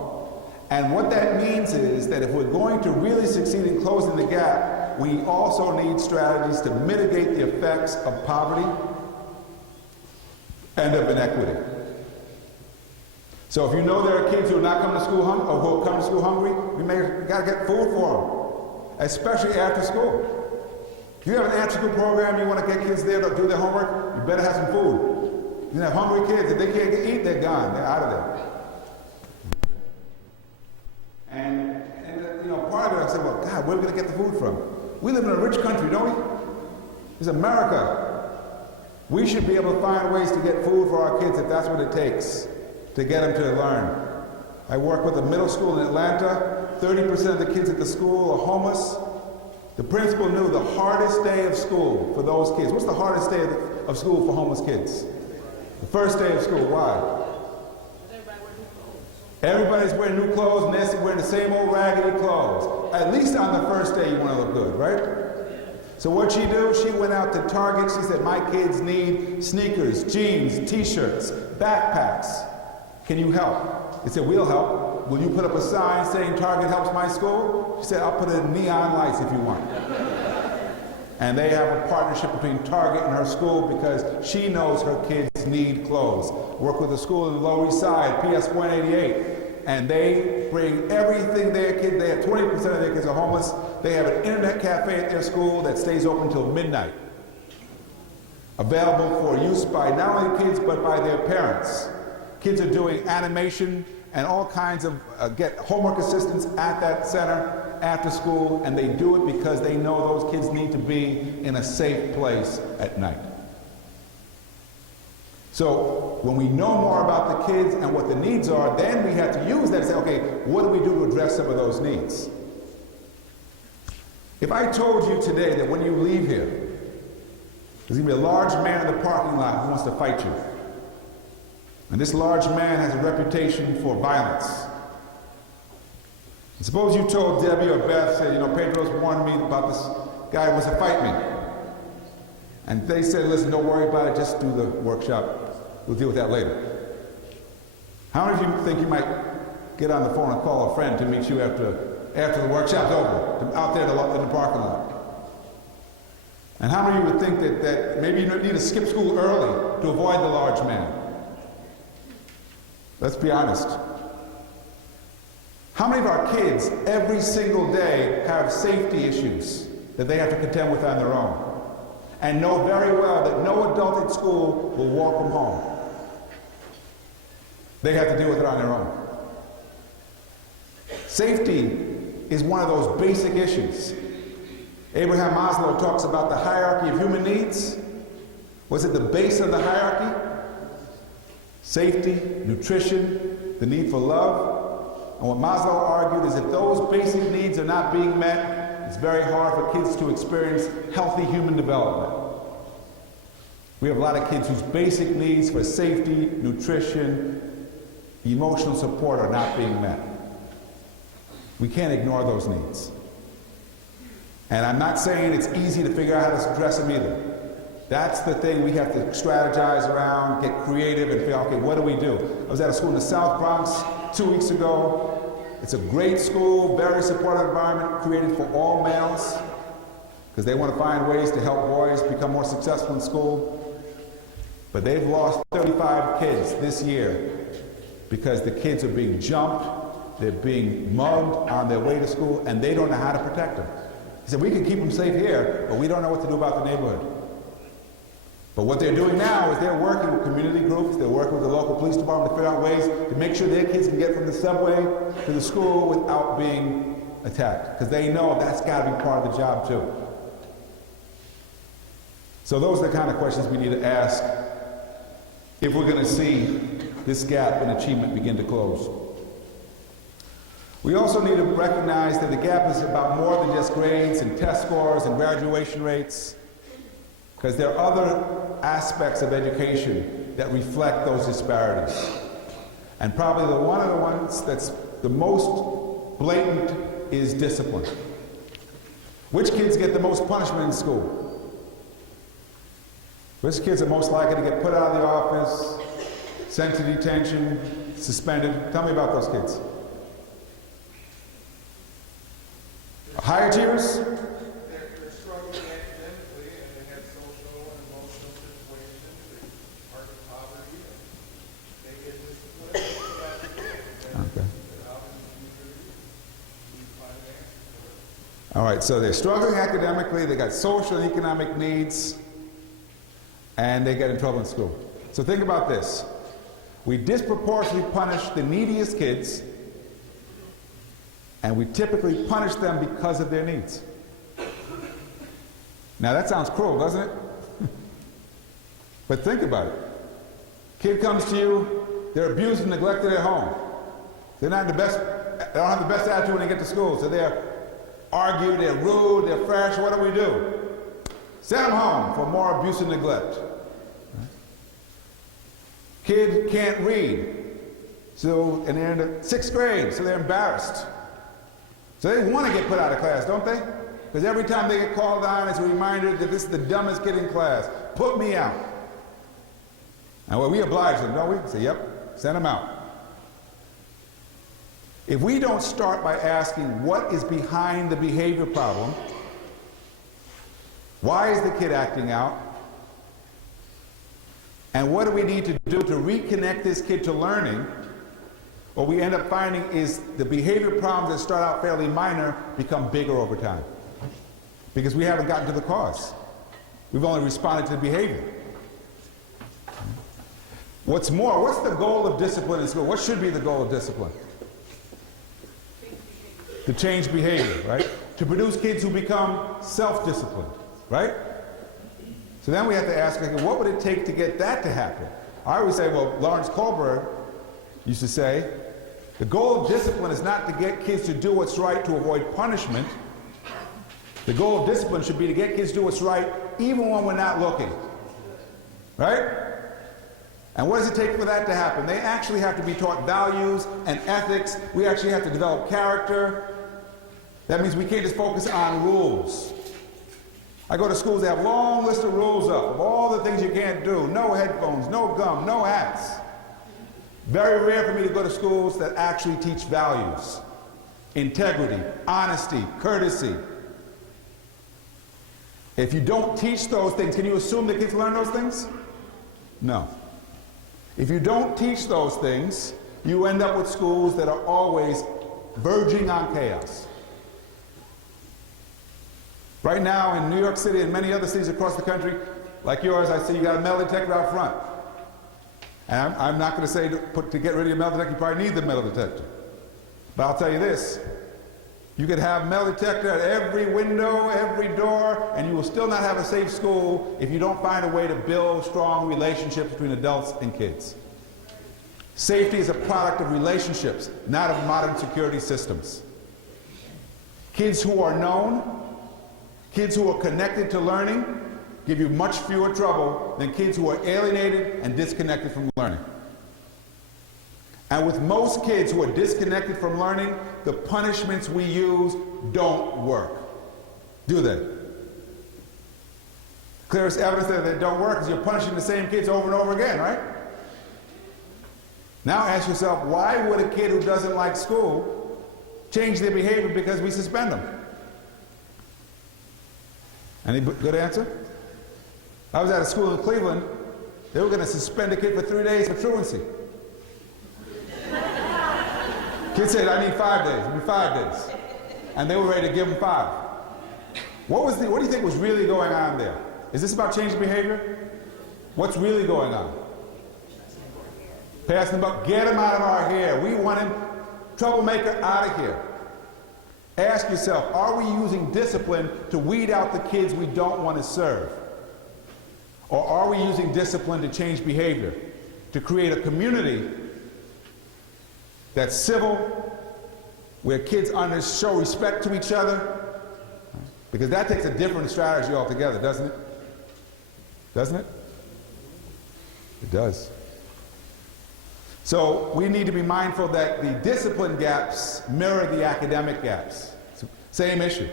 And what that means is that if we're going to really succeed in closing the gap, we also need strategies to mitigate the effects of poverty and of inequity. So if you know there are kids who are not coming to school hungry, or who are coming to school hungry, we got to get food for them, especially after school. If you have an after-school program, you want to get kids there to do their homework, you better have some food. You have hungry kids. If they can't eat, they're gone. They're out of there. And part of it, I said, well, God, where are we going to get the food from? We live in a rich country, don't we? It's America. We should be able to find ways to get food for our kids if that's what it takes to get them to learn. I work with a middle school in Atlanta. 30% of the kids at the school are homeless. The principal knew the hardest day of school for those kids. What's the hardest day of school for homeless kids? The first day of school. Why? Everybody's wearing new clothes, and they're wearing the same old raggedy clothes. At least on the first day you want to look good, right? So what'd she do? She went out to Target. She said, my kids need sneakers, jeans, t-shirts, backpacks. Can you help? They said, we'll help. Will you put up a sign saying Target helps my school? She said, I'll put it in neon lights if you want. And they have a partnership between Target and her school because she knows her kids need clothes. Work with a school in the Lower East Side, PS 188. And they bring everything their kids, they have 20% of their kids are homeless. They have an internet cafe at their school that stays open till midnight. Available for use by not only kids, but by their parents. Kids are doing animation and all kinds of, get homework assistance at that center after school, and they do it because they know those kids need to be in a safe place at night. So when we know more about the kids and what the needs are, then we have to use that and say, okay, what do we do to address some of those needs? If I told you today that when you leave here, there's going to be a large man in the parking lot who wants to fight you, and this large man has a reputation for violence. And suppose you told Debbie or Beth, said, you know, Pedro's warned me about this guy who wants to fight me. And they said, listen, don't worry about it, just do the workshop. We'll deal with that later. How many of you think you might get on the phone and call a friend to meet you after the workshop's over, out there in the parking lot? And how many of you would think that maybe you need to skip school early to avoid the large man? Let's be honest. How many of our kids every single day have safety issues that they have to contend with on their own and know very well that no adult at school will walk them home? They have to deal with it on their own. Safety is one of those basic issues. Abraham Maslow talks about the hierarchy of human needs. Was it the base of the hierarchy? Safety, nutrition, the need for love. And what Maslow argued is if those basic needs are not being met, it's very hard for kids to experience healthy human development. We have a lot of kids whose basic needs for safety, nutrition, emotional support are not being met. We can't ignore those needs. And I'm not saying it's easy to figure out how to address them either. That's the thing we have to strategize around, get creative, and figure out, okay, what do we do? I was at a school in the South Bronx 2 weeks ago. It's a great school, very supportive environment, created for all males, because they want to find ways to help boys become more successful in school. But they've lost 35 kids this year because the kids are being jumped, they're being mugged on their way to school, and they don't know how to protect them. He said, we can keep them safe here, but we don't know what to do about the neighborhood. But what they're doing now is they're working with community groups, they're working with the local police department to figure out ways to make sure their kids can get from the subway to the school without being attacked. Because they know that's got to be part of the job too. So those are the kind of questions we need to ask if we're going to see this gap in achievement begin to close. We also need to recognize that the gap is about more than just grades and test scores and graduation rates, because there are other aspects of education that reflect those disparities. And probably one of the ones that's the most blatant is discipline. Which kids get the most punishment in school? Which kids are most likely to get put out of the office, sent to detention, suspended? Tell me about those kids. High achievers? They're struggling academically and they have social and emotional situations, they're part of poverty, and they get disciplined. Okay. All right, so they're struggling academically, they got social and economic needs, and they get in trouble in school. So think about this. We disproportionately punish the neediest kids, and we typically punish them because of their needs. Now that sounds cruel, doesn't it? But think about it. Kid comes to you, they're abused and neglected at home. They're not the best, they don't have the best attitude when they get to school, so they're argued, they're rude, they're fresh. What do? Send them home for more abuse and neglect. Kid can't read, and they're in the 6th grade, so they're embarrassed. So they want to get put out of class, don't they? Because every time they get called on, it's a reminder that this is the dumbest kid in class. Put me out. And well, we oblige them, don't we? Say, yep, send them out. If we don't start by asking what is behind the behavior problem, why is the kid acting out, and what do we need to do to reconnect this kid to learning, what we end up finding is the behavior problems that start out fairly minor become bigger over time. Because we haven't gotten to the cause. We've only responded to the behavior. What's more, what's the goal of discipline in school? What should be the goal of discipline? To change behavior, right? To produce kids who become self-disciplined, right? So then we have to ask, okay, what would it take to get that to happen? I always say, well, Lawrence Kohlberg used to say, the goal of discipline is not to get kids to do what's right to avoid punishment. The goal of discipline should be to get kids to do what's right even when we're not looking. Right? And what does it take for that to happen? They actually have to be taught values and ethics. We actually have to develop character. That means we can't just focus on rules. I go to schools, they have a long list of rules up of all the things you can't do. No headphones, no gum, no hats. Very rare for me to go to schools that actually teach values. Integrity, honesty, courtesy. If you don't teach those things, can you assume that kids learn those things? No. If you don't teach those things, you end up with schools that are always verging on chaos. Right now in New York City and many other cities across the country, like yours, I see you got a metal detector out front. And I'm not going to say to get rid of your metal detector, you probably need the metal detector. But I'll tell you this, you could have metal detector at every window, every door, and you will still not have a safe school if you don't find a way to build strong relationships between adults and kids. Safety is a product of relationships, not of modern security systems. Kids who are known, kids who are connected to learning, give you much fewer trouble than kids who are alienated and disconnected from learning. And with most kids who are disconnected from learning, the punishments we use don't work. Do they? Clearest evidence that they don't work is you're punishing the same kids over and over again, right? Now ask yourself, why would a kid who doesn't like school change their behavior because we suspend them? Any good answer? I was at a school in Cleveland. They were going to suspend a kid for 3 days for truancy. Kid said, I need 5 days. I need 5 days. And they were ready to give him 5. What do you think was really going on there? Is this about changing behavior? What's really going on? Passing the buck, get him out of our hair. We want him, troublemaker, out of here. Ask yourself, are we using discipline to weed out the kids we don't want to serve? Or are we using discipline to change behavior, to create a community that's civil, where kids show respect to each other? Because that takes a different strategy altogether, doesn't it? Doesn't it? It does. So we need to be mindful that the discipline gaps mirror the academic gaps. Same issue.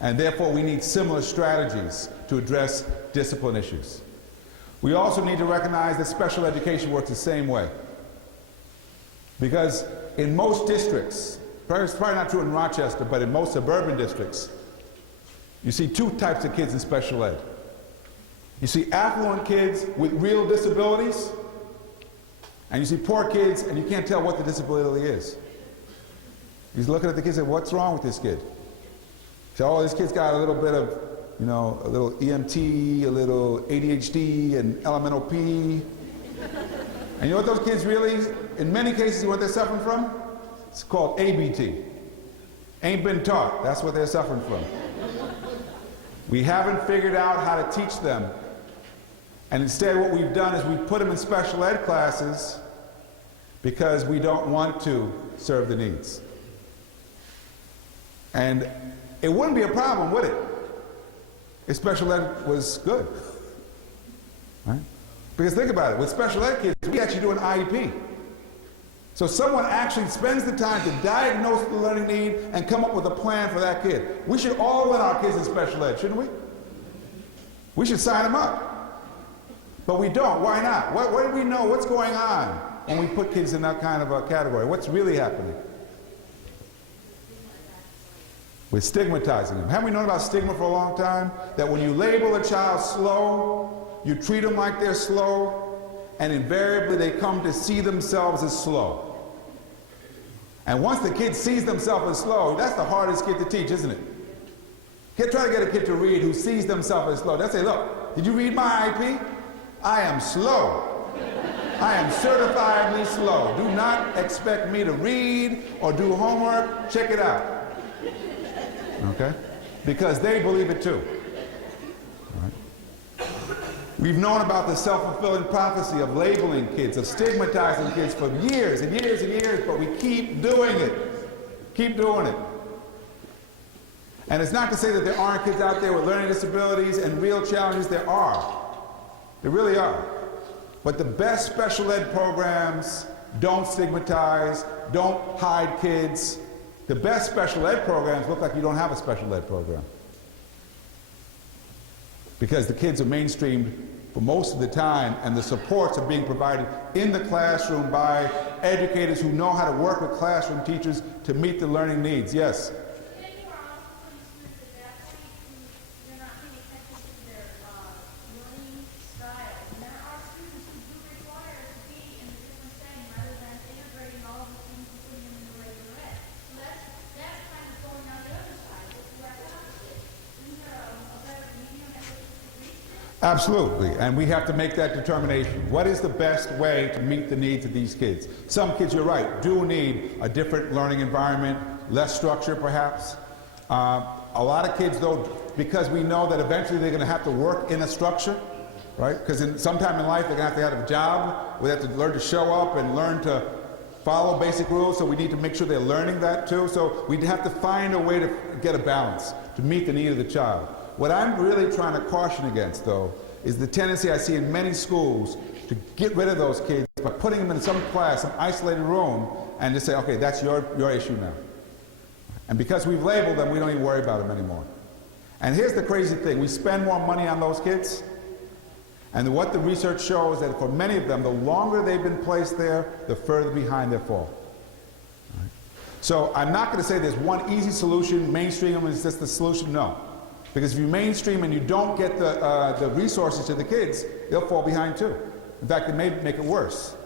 And therefore we need similar strategies to address discipline issues. We also need to recognize that special education works the same way. Because in most districts, it's probably not true in Rochester, but in most suburban districts, you see 2 types of kids in special ed. You see affluent kids with real disabilities, and you see poor kids, and you can't tell what the disability is. He's looking at the kids and say, what's wrong with this kid? So, oh, this kid's got a little bit of, a little EMT, a little ADHD, and LMNOP. And you know what those kids really, in many cases, what they're suffering from? It's called ABT. Ain't been taught. That's what they're suffering from. We haven't figured out how to teach them And instead what we've done is we've put them in special ed classes because we don't want to serve the needs. And it wouldn't be a problem, would it? If special ed was good. Right? Because think about it, with special ed kids, we actually do an IEP. So someone actually spends the time to diagnose the learning need and come up with a plan for that kid. We should all want our kids in special ed, shouldn't we? We should sign them up. But we don't. Why not? What do we know? What's going on when we put kids in that kind of a category? What's really happening? We're stigmatizing them. Haven't we known about stigma for a long time? That when you label a child slow, you treat them like they're slow, and invariably they come to see themselves as slow. And once the kid sees themselves as slow, that's the hardest kid to teach, isn't it? Try to get a kid to read who sees themselves as slow. They'll say, look, did you read my IP? I am slow. I am certifiably slow. Do not expect me to read or do homework. Check it out. Okay? Because they believe it too. All right? We've known about the self-fulfilling prophecy of labeling kids, of stigmatizing kids for years and years and years, but we keep doing it. Keep doing it. And it's not to say that there aren't kids out there with learning disabilities and real challenges. There are. There really are. But the best special ed programs don't stigmatize, don't hide kids. The best special ed programs look like you don't have a special ed program. Because the kids are mainstreamed for most of the time, and the supports are being provided in the classroom by educators who know how to work with classroom teachers to meet the learning needs. Yes? Absolutely, and we have to make that determination. What is the best way to meet the needs of these kids? Some kids, you're right, do need a different learning environment, less structure perhaps. A lot of kids though, because we know that eventually they're going to have to work in a structure, right? Because sometime in life they're going to have a job, we have to learn to show up and learn to follow basic rules, so we need to make sure they're learning that too. So we have to find a way to get a balance, to meet the need of the child. What I'm really trying to caution against, though, is the tendency I see in many schools to get rid of those kids by putting them in some class, some isolated room, and just say, okay, that's your issue now. And because we've labeled them, we don't even worry about them anymore. And here's the crazy thing. We spend more money on those kids, and what the research shows is that for many of them, the longer they've been placed there, the further behind they fall. Right? So I'm not going to say there's one easy solution, mainstream them is just the solution, no. Because if you mainstream and you don't get the resources to the kids, they'll fall behind too. In fact, it may make it worse.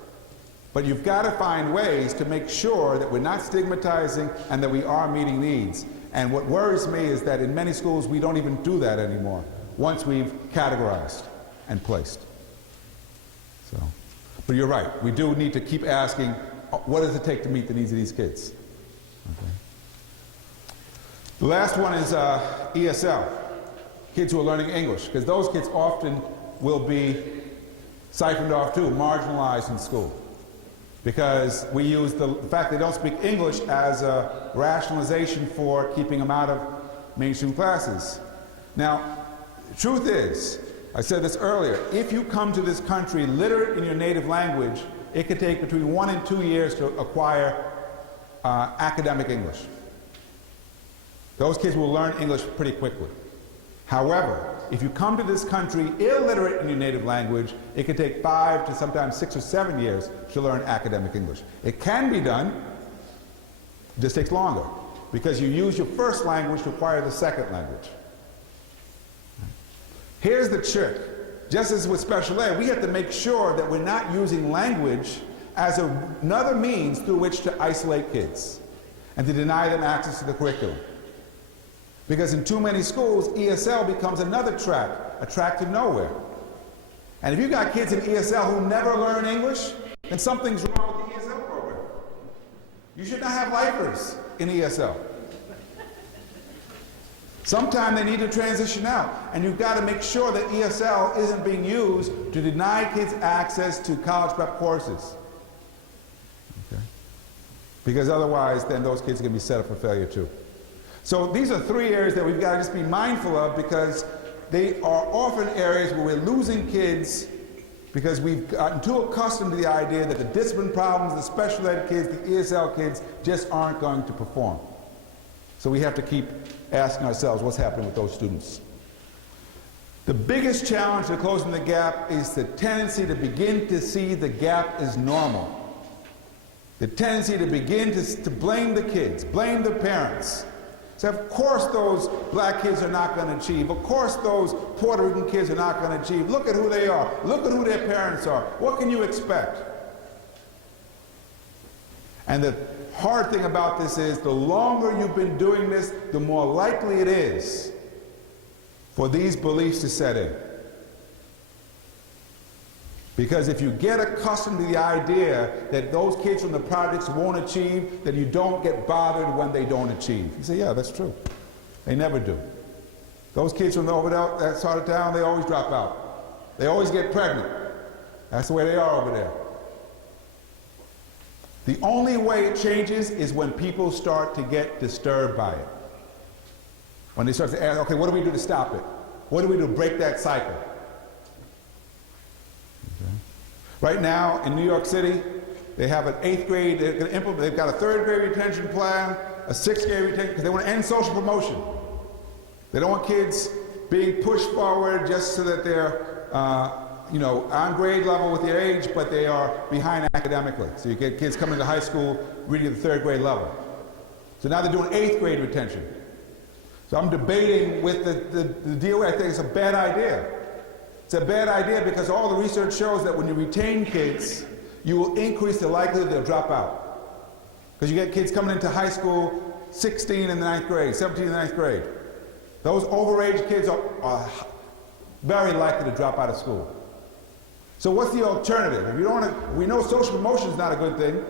But you've got to find ways to make sure that we're not stigmatizing and that we are meeting needs. And what worries me is that in many schools we don't even do that anymore once we've categorized and placed. So, but you're right, we do need to keep asking, what does it take to meet the needs of these kids? Okay. The last one is ESL, kids who are learning English, because those kids often will be siphoned off too, marginalized in school. Because we use the fact they don't speak English as a rationalization for keeping them out of mainstream classes. Now, the truth is, I said this earlier, if you come to this country literate in your native language, it could take between 1 and 2 years to acquire academic English. Those kids will learn English pretty quickly. However, if you come to this country illiterate in your native language, it can take 5 to sometimes 6 or 7 years to learn academic English. It can be done, it just takes longer, because you use your first language to acquire the second language. Here's the trick. Just as with special ed, we have to make sure that we're not using language as another means through which to isolate kids and to deny them access to the curriculum. Because in too many schools, ESL becomes another track, a track to nowhere. And if you've got kids in ESL who never learn English, then something's wrong with the ESL program. You should not have lifers in ESL. Sometime they need to transition out, and you've got to make sure that ESL isn't being used to deny kids access to college prep courses. Okay? Because otherwise, then those kids are going to be set up for failure too. So these are 3 areas that we've got to just be mindful of, because they are often areas where we're losing kids because we've gotten too accustomed to the idea that the discipline problems, the special ed kids, the ESL kids just aren't going to perform. So we have to keep asking ourselves what's happening with those students. The biggest challenge to closing the gap is the tendency to begin to see the gap as normal. The tendency to begin to blame the kids, blame the parents. So of course those black kids are not going to achieve. Of course those Puerto Rican kids are not going to achieve. Look at who they are. Look at who their parents are. What can you expect? And the hard thing about this is the longer you've been doing this, the more likely it is for these beliefs to set in. Because if you get accustomed to the idea that those kids from the projects won't achieve, then you don't get bothered when they don't achieve. You say, yeah, that's true. They never do. Those kids from over there, that side of town, they always drop out. They always get pregnant. That's the way they are over there. The only way it changes is when people start to get disturbed by it. When they start to ask, okay, what do we do to stop it? What do we do to break that cycle? Okay. Right now in New York City, they have an 8th grade, they've got a 3rd grade retention plan, a 6th grade retention, because they want to end social promotion. They don't want kids being pushed forward just so that they're on grade level with their age, but they are behind academically. So you get kids coming to high school reading at the 3rd grade level. So now they're doing 8th grade retention. So I'm debating with the DOE. I think it's a bad idea. It's a bad idea because all the research shows that when you retain kids, you will increase the likelihood they'll drop out. Because you get kids coming into high school 16 in the 9th grade, 17 in the 9th grade. Those overage kids are very likely to drop out of school. So what's the alternative? If you don't want to, we know social promotion is not a good thing,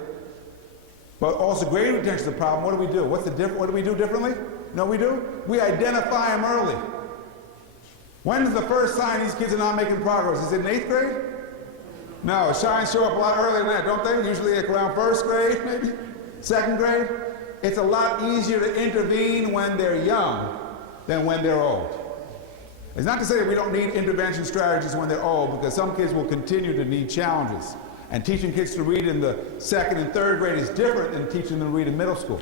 but also grade retention is a problem. What do we do? What do we do differently? You know what we do? We identify them early. When is the first sign these kids are not making progress? Is it in 8th grade? No, signs show up a lot earlier than that, don't they? Usually like around 1st grade, maybe 2nd grade. It's a lot easier to intervene when they're young than when they're old. It's not to say that we don't need intervention strategies when they're old, because some kids will continue to need challenges. And teaching kids to read in the 2nd and 3rd grade is different than teaching them to read in middle school.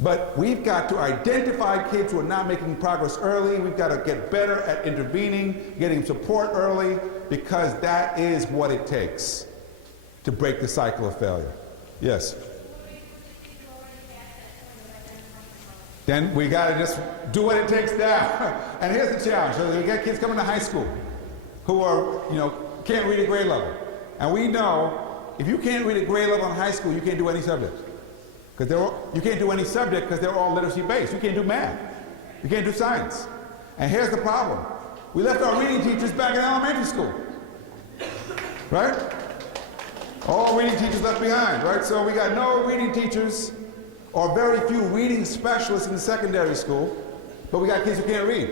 But we've got to identify kids who are not making progress early. We've got to get better at intervening, getting support early, because that is what it takes to break the cycle of failure. Yes? Then we got to just do what it takes now. And here's the challenge. So we get kids coming to high school who are, can't read at grade level. And we know if you can't read at grade level in high school, you can't do any subject. You can't do any subject because they're all literacy based. You can't do math. You can't do science. And here's the problem. We left our reading teachers back in elementary school. Right? All reading teachers left behind, right? So we got no reading teachers or very few reading specialists in secondary school, but we got kids who can't read.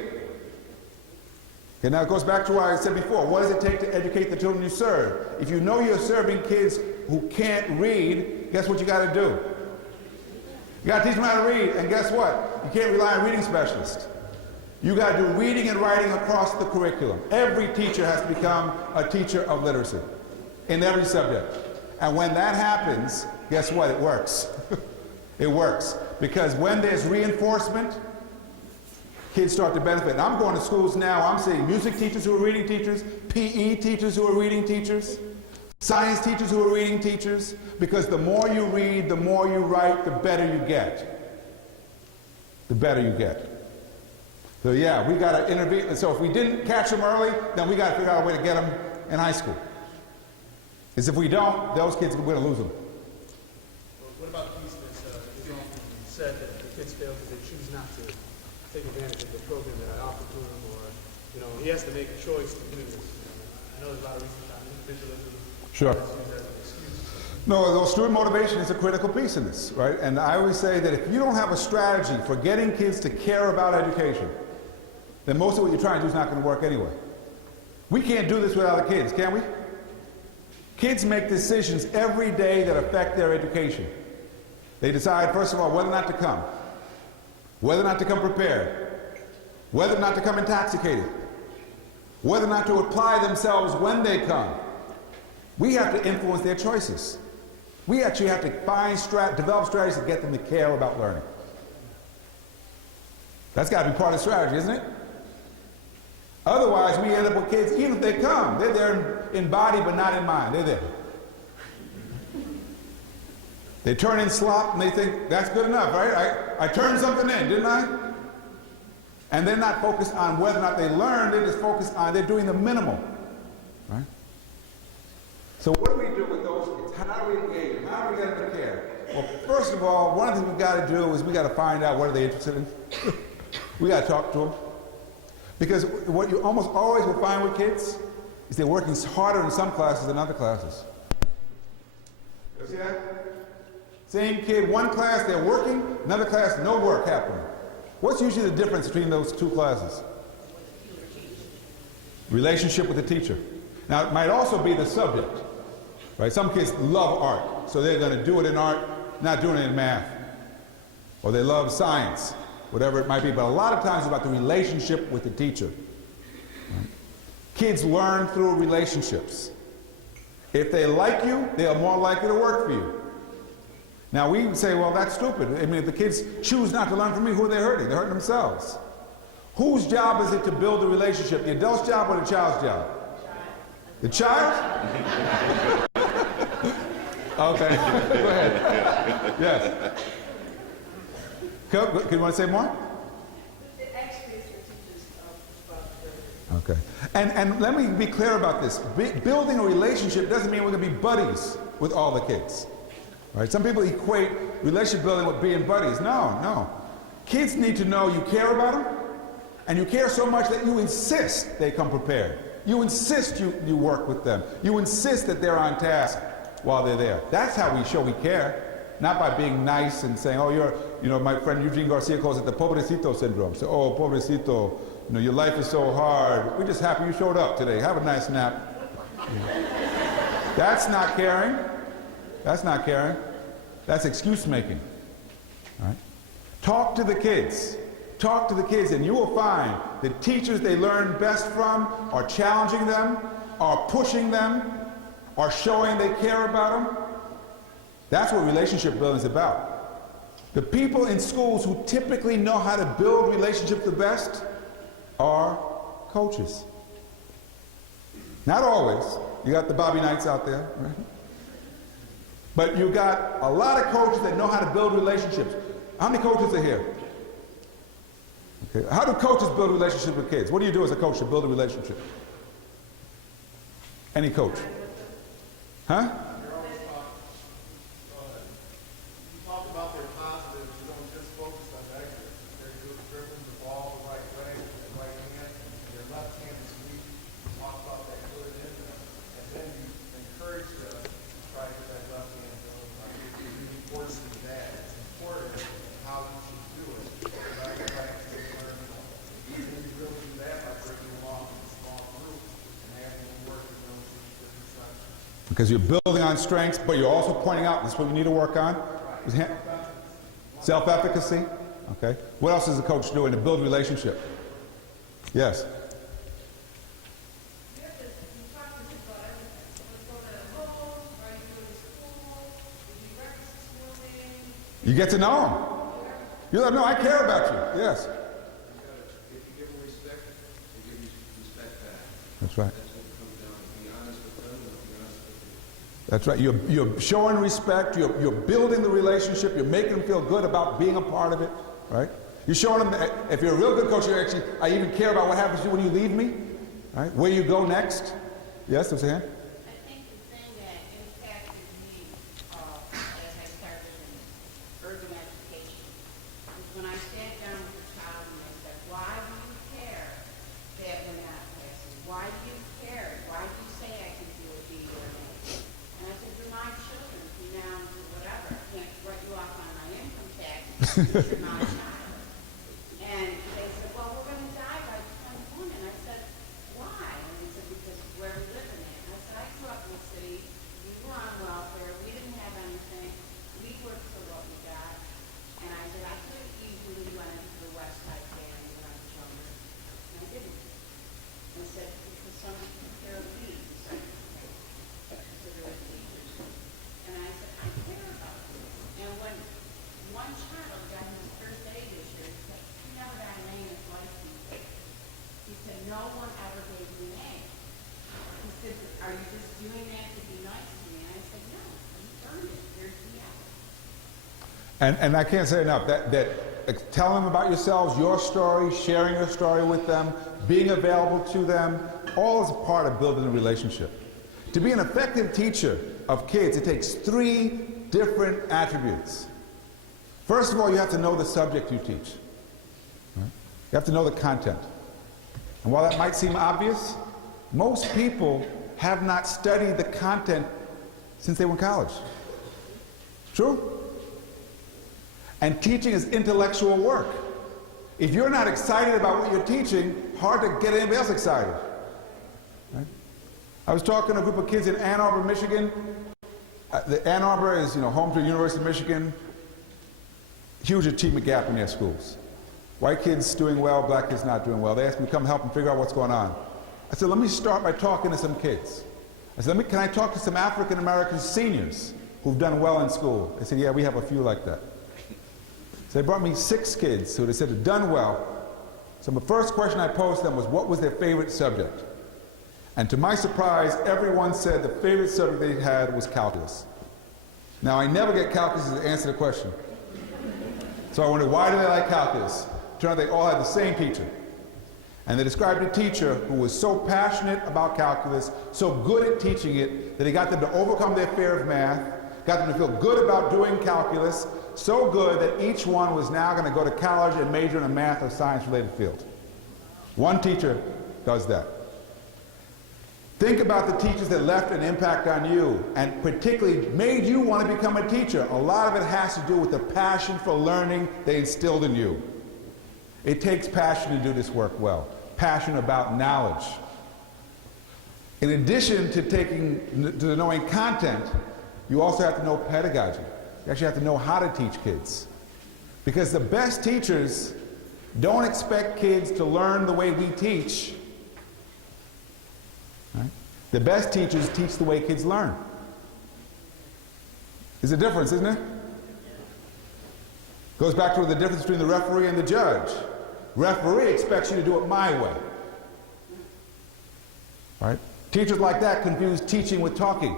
Okay, now it goes back to what I said before. What does it take to educate the children you serve? If you know you're serving kids who can't read, guess what you got to do? You got to teach them how to read, and guess what? You can't rely on reading specialists. You got to do reading and writing across the curriculum. Every teacher has to become a teacher of literacy in every subject. And when that happens, guess what? It works. It works. Because when there's reinforcement, kids start to benefit. And I'm going to schools now, I'm seeing music teachers who are reading teachers, PE teachers who are reading teachers, science teachers who are reading teachers, because the more you read, the more you write, the better you get. The better you get. So yeah, we got to intervene. So if we didn't catch them early, then we got to figure out a way to get them in high school. Because if we don't, those kids, we're going to lose them. Well, what about the piece that it's often said that the kids fail because they choose not to take advantage of the program that I offer to him, or he has to make a choice to do this. I know there's a lot of research on individualism. Sure. That's used as an excuse. No, student motivation is a critical piece in this, right? And I always say that if you don't have a strategy for getting kids to care about education, then most of what you're trying to do is not going to work anyway. We can't do this without the kids, can we? Kids make decisions every day that affect their education. They decide, first of all, whether or not to come, whether or not to come prepared, whether or not to come intoxicated, whether or not to apply themselves when they come. We have to influence their choices. We actually have to develop strategies to get them to care about learning. That's got to be part of the strategy, isn't it? Otherwise, we end up with kids, even if they come, they're there in body but not in mind. They're there. They turn in slop and they think, that's good enough, right? I turned something in, didn't I? And they're not focused on whether or not they learn, they're just focused on, they're doing the minimal, right? So what do we do with those kids? How do we engage them? How do we get them to care? Well, first of all, one of the things we've got to do is we've got to find out what are they interested in. We got to talk to them. Because what you almost always will find with kids is they're working harder in some classes than other classes. You see that? Same kid, one class they're working, another class no work happening. What's usually the difference between those two classes? Relationship with the teacher. Now, it might also be the subject. Right? Some kids love art, so they're going to do it in art, not doing it in math. Or they love science, whatever it might be. But a lot of times it's about the relationship with the teacher. Right? Kids learn through relationships. If they like you, they are more likely to work for you. Now we say, well, that's stupid. I mean, if the kids choose not to learn from me, who are they hurting? They're hurting themselves. Whose job is it to build the relationship? The adult's job or the child's job? The child? Okay, go ahead. Yes. Can you want to say more? Okay. And let me be clear about this. Building a relationship doesn't mean we're going to be buddies with all the kids. Right? Some people equate relationship building with being buddies. No. Kids need to know you care about them, and you care so much that you insist they come prepared. You insist you work with them. You insist that they're on task while they're there. That's how we show we care, not by being nice and saying, oh, my friend Eugene Garcia calls it the pobrecito syndrome. So, oh, pobrecito, your life is so hard. We're just happy you showed up today. Have a nice nap. That's not caring. That's not caring. That's excuse making. All right? Talk to the kids. Talk to the kids, and you will find the teachers they learn best from are challenging them, are pushing them, are showing they care about them. That's what relationship building is about. The people in schools who typically know how to build relationships the best are coaches. Not always. You got the Bobby Knights out there, right? But you got a lot of coaches that know how to build relationships. How many coaches are here? Okay. How do coaches build relationships with kids? What do you do as a coach to build a relationship? Any coach? Huh? You talk about their positives, you don't just focus on negatives. They're dribbling the ball the right way, with their right hand, and their left hand is weak. You talk about that good in them, and then you encourage them to try to get that left hand going. You reinforce that. It's important how you should do it. Right? You really do that by breaking along in a small group and having them work in those different sections. Because you're building on strengths, but you're also pointing out this is what you need to work on. Self-efficacy. Okay. What else is a coach doing to build relationship? Yes. You get to know them. You let them know, I care about you. Yes. If you give them respect, they give you respect back. That's right. That's what comes down to. Be honest with them, and be honest with you. That's right. You're showing respect. You're building the relationship. You're making them feel good about being a part of it. Right? You're showing them that if you're a real good coach, you're actually, I even care about what happens to you when you leave me. Right? Where you go next. Yes, there's a hand. I think the thing that impacted me as I started in urban education is when I sat down with a child and I said, why do you care that we're not passing? Why do you care? Why do you say I can do a D or an A? And I said, you're my children. You're not a child. And they said, well, we're going to die by 21. And I said, why? And they said, because of where we live in it. And I said, I grew up in the city. We were on welfare. We didn't have anything. We worked for what we got. And I said, I could have easily went into the West Side band when I was younger. And I didn't. And said, because somebody took care of me. So there were teachers. And I said, I care about this. And when one child got his first A this year, he said, he never got an A in his license. He said, no one ever gave me an A. He said, are you just doing that to be nice to me? And I said, no, you earned it. Here's the apple. And I can't say enough that telling them about yourselves, your story, sharing your story with them, being available to them, all is a part of building a relationship. To be an effective teacher of kids, it takes 3 different attributes. First of all, you have to know the subject you teach. Right? You have to know the content. And while that might seem obvious, most people have not studied the content since they were in college. True? And teaching is intellectual work. If you're not excited about what you're teaching, hard to get anybody else excited. Right? I was talking to a group of kids in Ann Arbor, Michigan. Ann Arbor is, home to the University of Michigan. Huge achievement gap in their schools. White kids doing well, black kids not doing well. They asked me to come help them figure out what's going on. I said, let me start by talking to some kids. I said, can I talk to some African American seniors who've done well in school? They said, yeah, we have a few like that. So they brought me 6 kids who they said had done well. So the first question I posed to them was, what was their favorite subject? And to my surprise, everyone said the favorite subject they had was calculus. Now, I never get calculus to answer the question. So I wondered, why do they like calculus? Turned out they all had the same teacher. And they described a teacher who was so passionate about calculus, so good at teaching it, that he got them to overcome their fear of math, got them to feel good about doing calculus, so good that each one was now going to go to college and major in a math or science-related field. One teacher does that. Think about the teachers that left an impact on you and particularly made you want to become a teacher. A lot of it has to do with the passion for learning they instilled in you. It takes passion to do this work well. Passion about knowledge. In addition to knowing content, you also have to know pedagogy. You actually have to know how to teach kids. Because the best teachers don't expect kids to learn the way we teach. Right? The best teachers teach the way kids learn. There's a difference, isn't it? Goes back to the difference between the referee and the judge. Referee expects you to do it my way. Right? Teachers like that confuse teaching with talking.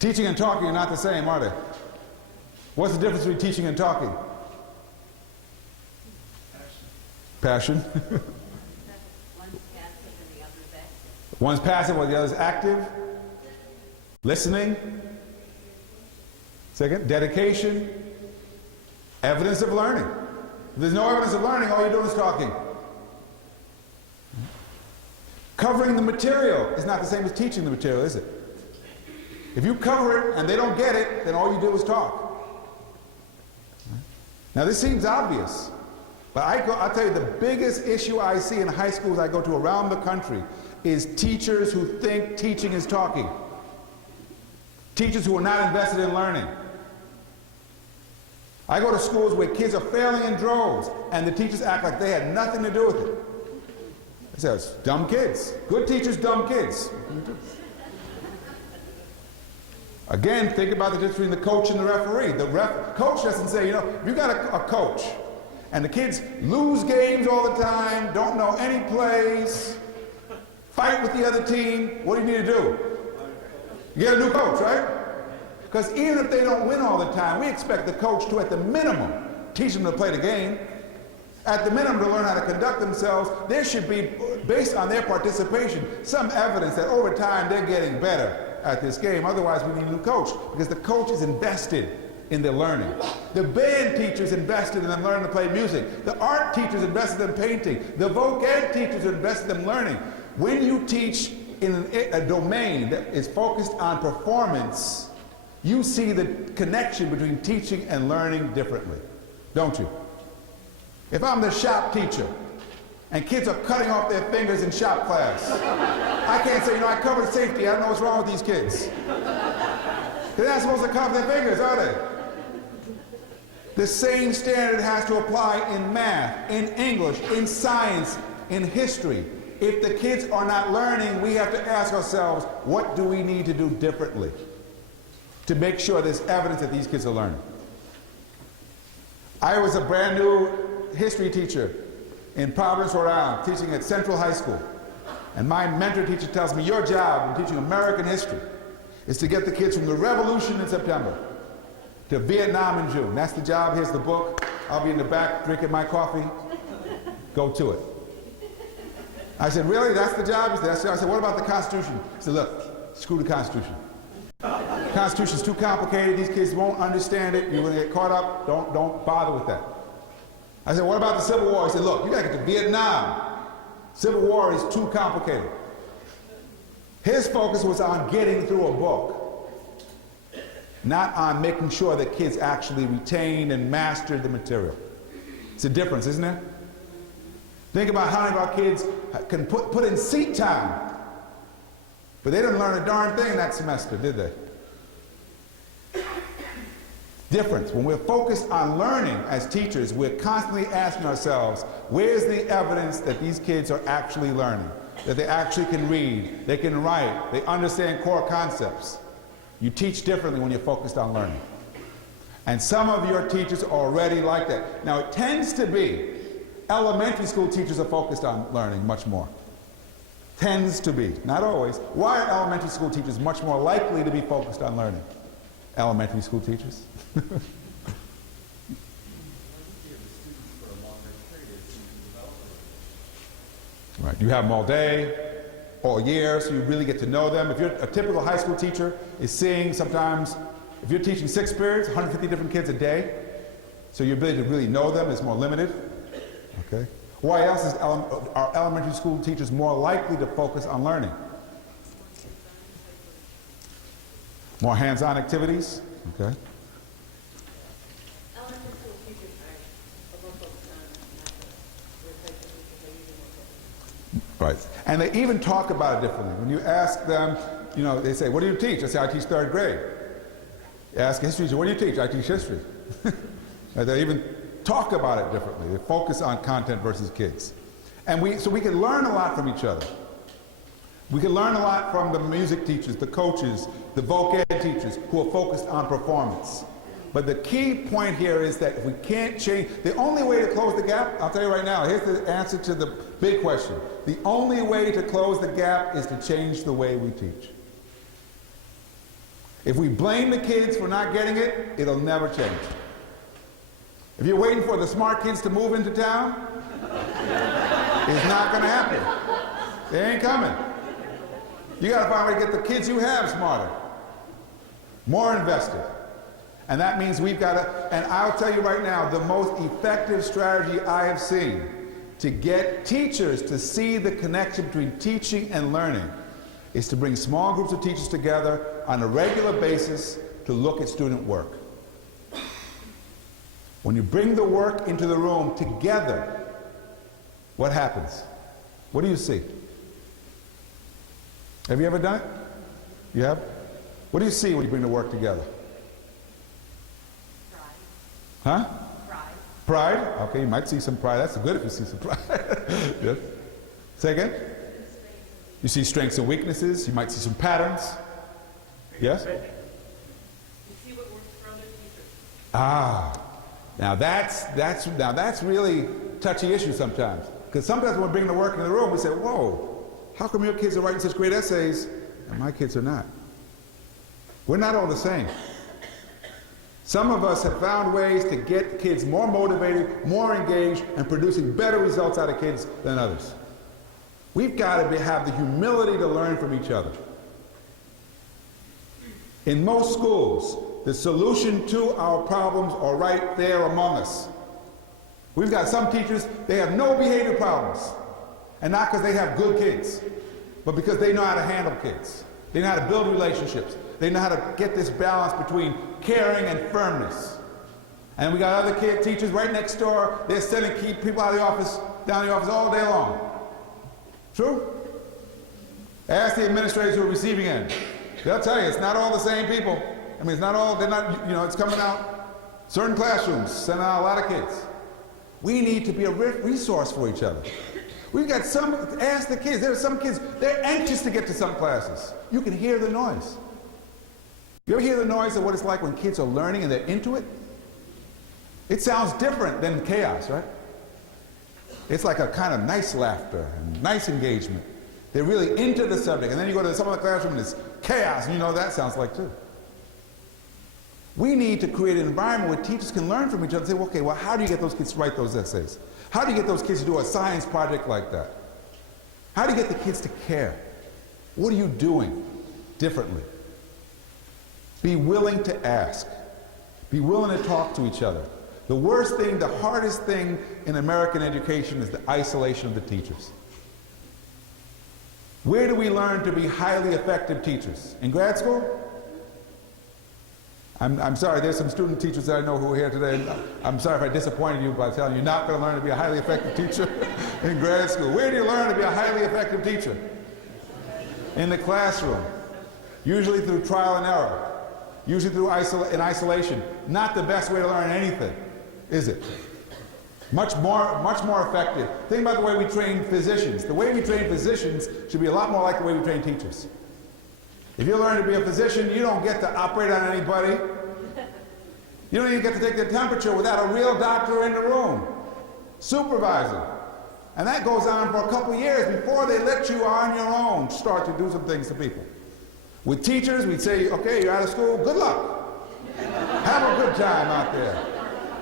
Teaching and talking are not the same, are they? What's the difference between teaching and talking? Passion. One's passive while the other's active. Listening. Second, dedication. Evidence of learning. If there's no evidence of learning, all you're doing is talking. Covering the material is not the same as teaching the material, is it? If you cover it and they don't get it, then all you do is talk. Now this seems obvious, but I'll tell you the biggest issue I see in high schools I go to around the country is teachers who think teaching is talking. Teachers who are not invested in learning. I go to schools where kids are failing in droves and the teachers act like they had nothing to do with it. It says, dumb kids. Good teachers, dumb kids. Again, think about the difference between the coach and the referee. The coach doesn't say, if you got a coach and the kids lose games all the time, don't know any plays, fight with the other team, what do you need to do? You get a new coach, right? Because even if they don't win all the time, we expect the coach to, at the minimum, teach them to play the game. At the minimum, to learn how to conduct themselves. There should be, based on their participation, some evidence that over time they're getting better at this game. Otherwise, we need a new coach, because the coach is invested in their learning. The band teacher's invested in them learning to play music. The art teacher's invested in painting. The voc ed teachers are invested in learning. When you teach in a domain that is focused on performance, you see the connection between teaching and learning differently, don't you? If I'm the shop teacher and kids are cutting off their fingers in shop class, I can't say, I covered safety, I don't know what's wrong with these kids. They're not supposed to cut off their fingers, are they? The same standard has to apply in math, in English, in science, in history. If the kids are not learning, we have to ask ourselves, what do we need to do differently to make sure there's evidence that these kids are learning? I was a brand new history teacher in Providence, Rhode Island, teaching at Central High School. And my mentor teacher tells me, your job in teaching American history is to get the kids from the Revolution in September to Vietnam in June. That's the job. Here's the book. I'll be in the back drinking my coffee. Go to it. I said, really? That's the job? He said, that's the job. I said, what about the Constitution? He said, look, screw the Constitution. The Constitution's too complicated. These kids won't understand it. You're going to get caught up. Don't bother with that. I said, what about the Civil War? He said, look, you got to get to Vietnam. Civil War is too complicated. His focus was on getting through a book, not on making sure that kids actually retained and mastered the material. It's a difference, isn't it? Think about how many of our kids can put in seat time, but they didn't learn a darn thing that semester, did they? Difference. When we're focused on learning as teachers, we're constantly asking ourselves, where's the evidence that these kids are actually learning? That they actually can read, they can write, they understand core concepts. You teach differently when you're focused on learning. And some of your teachers are already like that. Now, it tends to be elementary school teachers are focused on learning much more. Tends to be, not always. Why are elementary school teachers much more likely to be focused on learning? Elementary school teachers. Right. You have them all day, all year, so you really get to know them. If you're a typical high school teacher is seeing sometimes, if you're teaching 6 periods, 150 different kids a day, so your ability to really know them is more limited. Okay. Why else are elementary school teachers more likely to focus on learning? More hands-on activities. Okay. Elementary school teachers are more focused on Right. And they even talk about it differently. When you ask them, they say, what do you teach? I say, I teach 3rd grade. You ask a history teacher, what do you teach? I teach history. And they even talk about it differently. They focus on content versus kids. And so we can learn a lot from each other. We can learn a lot from the music teachers, the coaches, the voc ed teachers who are focused on performance. But the key point here is that if we can't change, the only way to close the gap, I'll tell you right now, here's the answer to the big question. The only way to close the gap is to change the way we teach. If we blame the kids for not getting it, it'll never change. If you're waiting for the smart kids to move into town, it's not going to happen. They ain't coming. You got to find a way to get the kids you have smarter, more invested. And that means we've got to, and I'll tell you right now, the most effective strategy I have seen to get teachers to see the connection between teaching and learning is to bring small groups of teachers together on a regular basis to look at student work. When you bring the work into the room together, what happens? What do you see? Have you ever done it? You have? What do you see when you bring the work together? Pride. Huh? Pride. Pride? Okay, you might see some pride. That's good if you see some pride. Yes. Say again? You see strengths and weaknesses. You might see some patterns. Yes? You see what works for other teachers. Ah. Now that's really touchy issue sometimes. Because sometimes when we bring the work in the room, we say, whoa, how come your kids are writing such great essays and my kids are not? We're not all the same. Some of us have found ways to get kids more motivated, more engaged, and producing better results out of kids than others. We've got to have the humility to learn from each other. In most schools, the solution to our problems are right there among us. We've got some teachers, they have no behavior problems. And not because they have good kids, but because they know how to handle kids. They know how to build relationships. They know how to get this balance between caring and firmness. And we got other teachers right next door. They're sending people out of the office, down the office all day long. True? Ask the administrators who are receiving end. They'll tell you it's not all the same people. I mean, it's not all, they're not, you know, it's coming out. Certain classrooms send out a lot of kids. We need to be a resource for each other. We've got some, ask the kids, there are some kids, they're anxious to get to some classes. You can hear the noise. You ever hear the noise of what it's like when kids are learning and they're into it? It sounds different than chaos, right? It's like a kind of nice laughter and nice engagement. They're really into the subject. And then you go to some other classroom and it's chaos, and you know what that sounds like too. We need to create an environment where teachers can learn from each other and say, well, okay, well, how do you get those kids to write those essays? How do you get those kids to do a science project like that? How do you get the kids to care? What are you doing differently? Be willing to ask. Be willing to talk to each other. The worst thing, the hardest thing in American education is the isolation of the teachers. Where do we learn to be highly effective teachers? In grad school? I'm sorry, there's some student teachers that I know who are here today. I'm sorry if I disappointed you by telling you you're not going to learn to be a highly effective teacher in grad school. Where do you learn to be a highly effective teacher? In the classroom. Usually through trial and error. Usually through isolation. Not the best way to learn anything, is it? Much more effective. Think about the way we train physicians. The way we train physicians should be a lot more like the way we train teachers. If you learn to be a physician, you don't get to operate on anybody. You don't even get to take their temperature without a real doctor in the room, supervising. And that goes on for a couple of years before they let you on your own start to do some things to people. With teachers, we'd say, okay, you're out of school, good luck. Have a good time out there.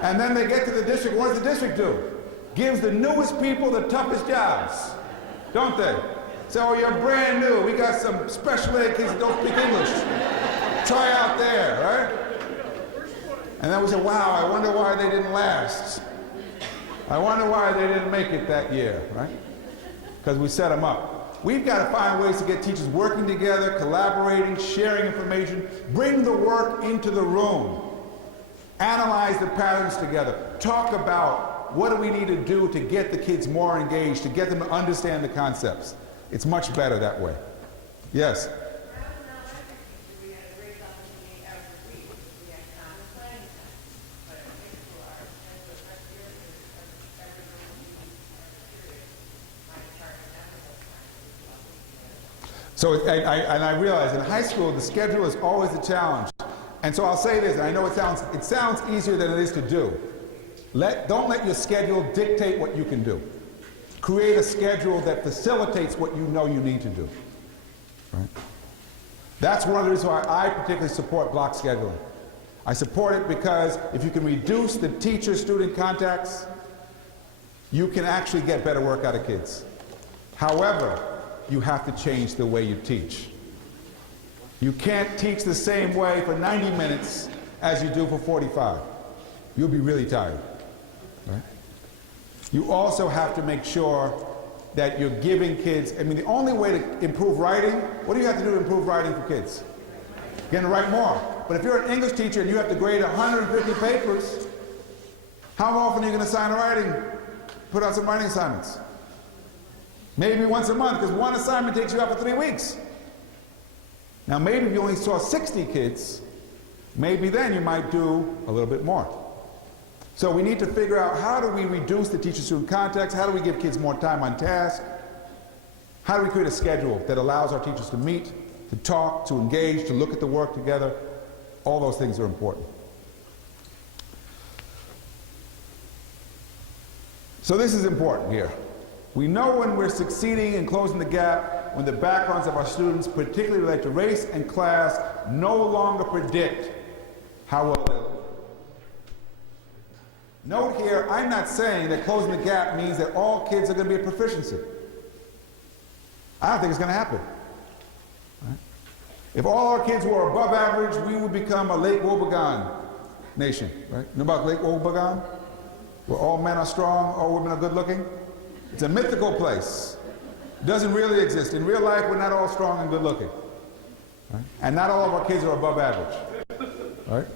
And then they get to the district. What does the district do? Gives the newest people the toughest jobs, don't they? So you're brand new. We got some special ed kids that don't speak English. Try out there, right? And then we say, wow, I wonder why they didn't last. I wonder why they didn't make it that year, right? Because we set them up. We've got to find ways to get teachers working together, collaborating, sharing information, bring the work into the room. Analyze the patterns together. Talk about what do we need to do to get the kids more engaged, to get them to understand the concepts. It's much better that way. Yes? So, and I realize in high school the schedule is always a challenge. And so I'll say this, and I know it sounds easier than it is to do. Don't let your schedule dictate what you can do. Create a schedule that facilitates what you know you need to do. Right? That's one of the reasons why I particularly support block scheduling. I support it because if you can reduce the teacher-student contacts, you can actually get better work out of kids. However, you have to change the way you teach. You can't teach the same way for 90 minutes as you do for 45. You'll be really tired. Right? You also have to make sure that you're giving kids, I mean, the only way to improve writing, what do you have to do to improve writing for kids? You're going to write more. But if you're an English teacher and you have to grade 150 papers, how often are you going to assign a writing, put out some writing assignments? Maybe once a month, because one assignment takes you out for 3 weeks. Now maybe if you only saw 60 kids, maybe then you might do a little bit more. So we need to figure out how do we reduce the teacher-student contacts, how do we give kids more time on task, how do we create a schedule that allows our teachers to meet, to talk, to engage, to look at the work together. All those things are important. So this is important here. We know when we're succeeding in closing the gap, when the backgrounds of our students, particularly related to race and class, no longer predict how well they'll do. Note here, I'm not saying that closing the gap means that all kids are going to be at proficiency. I don't think it's going to happen. Right? If all our kids were above average, we would become a Lake Wobegon nation. Right? You know about Lake Wobegon? Where all men are strong, all women are good looking? It's a mythical place. It doesn't really exist. In real life, we're not all strong and good looking. Right? And not all of our kids are above average. Right?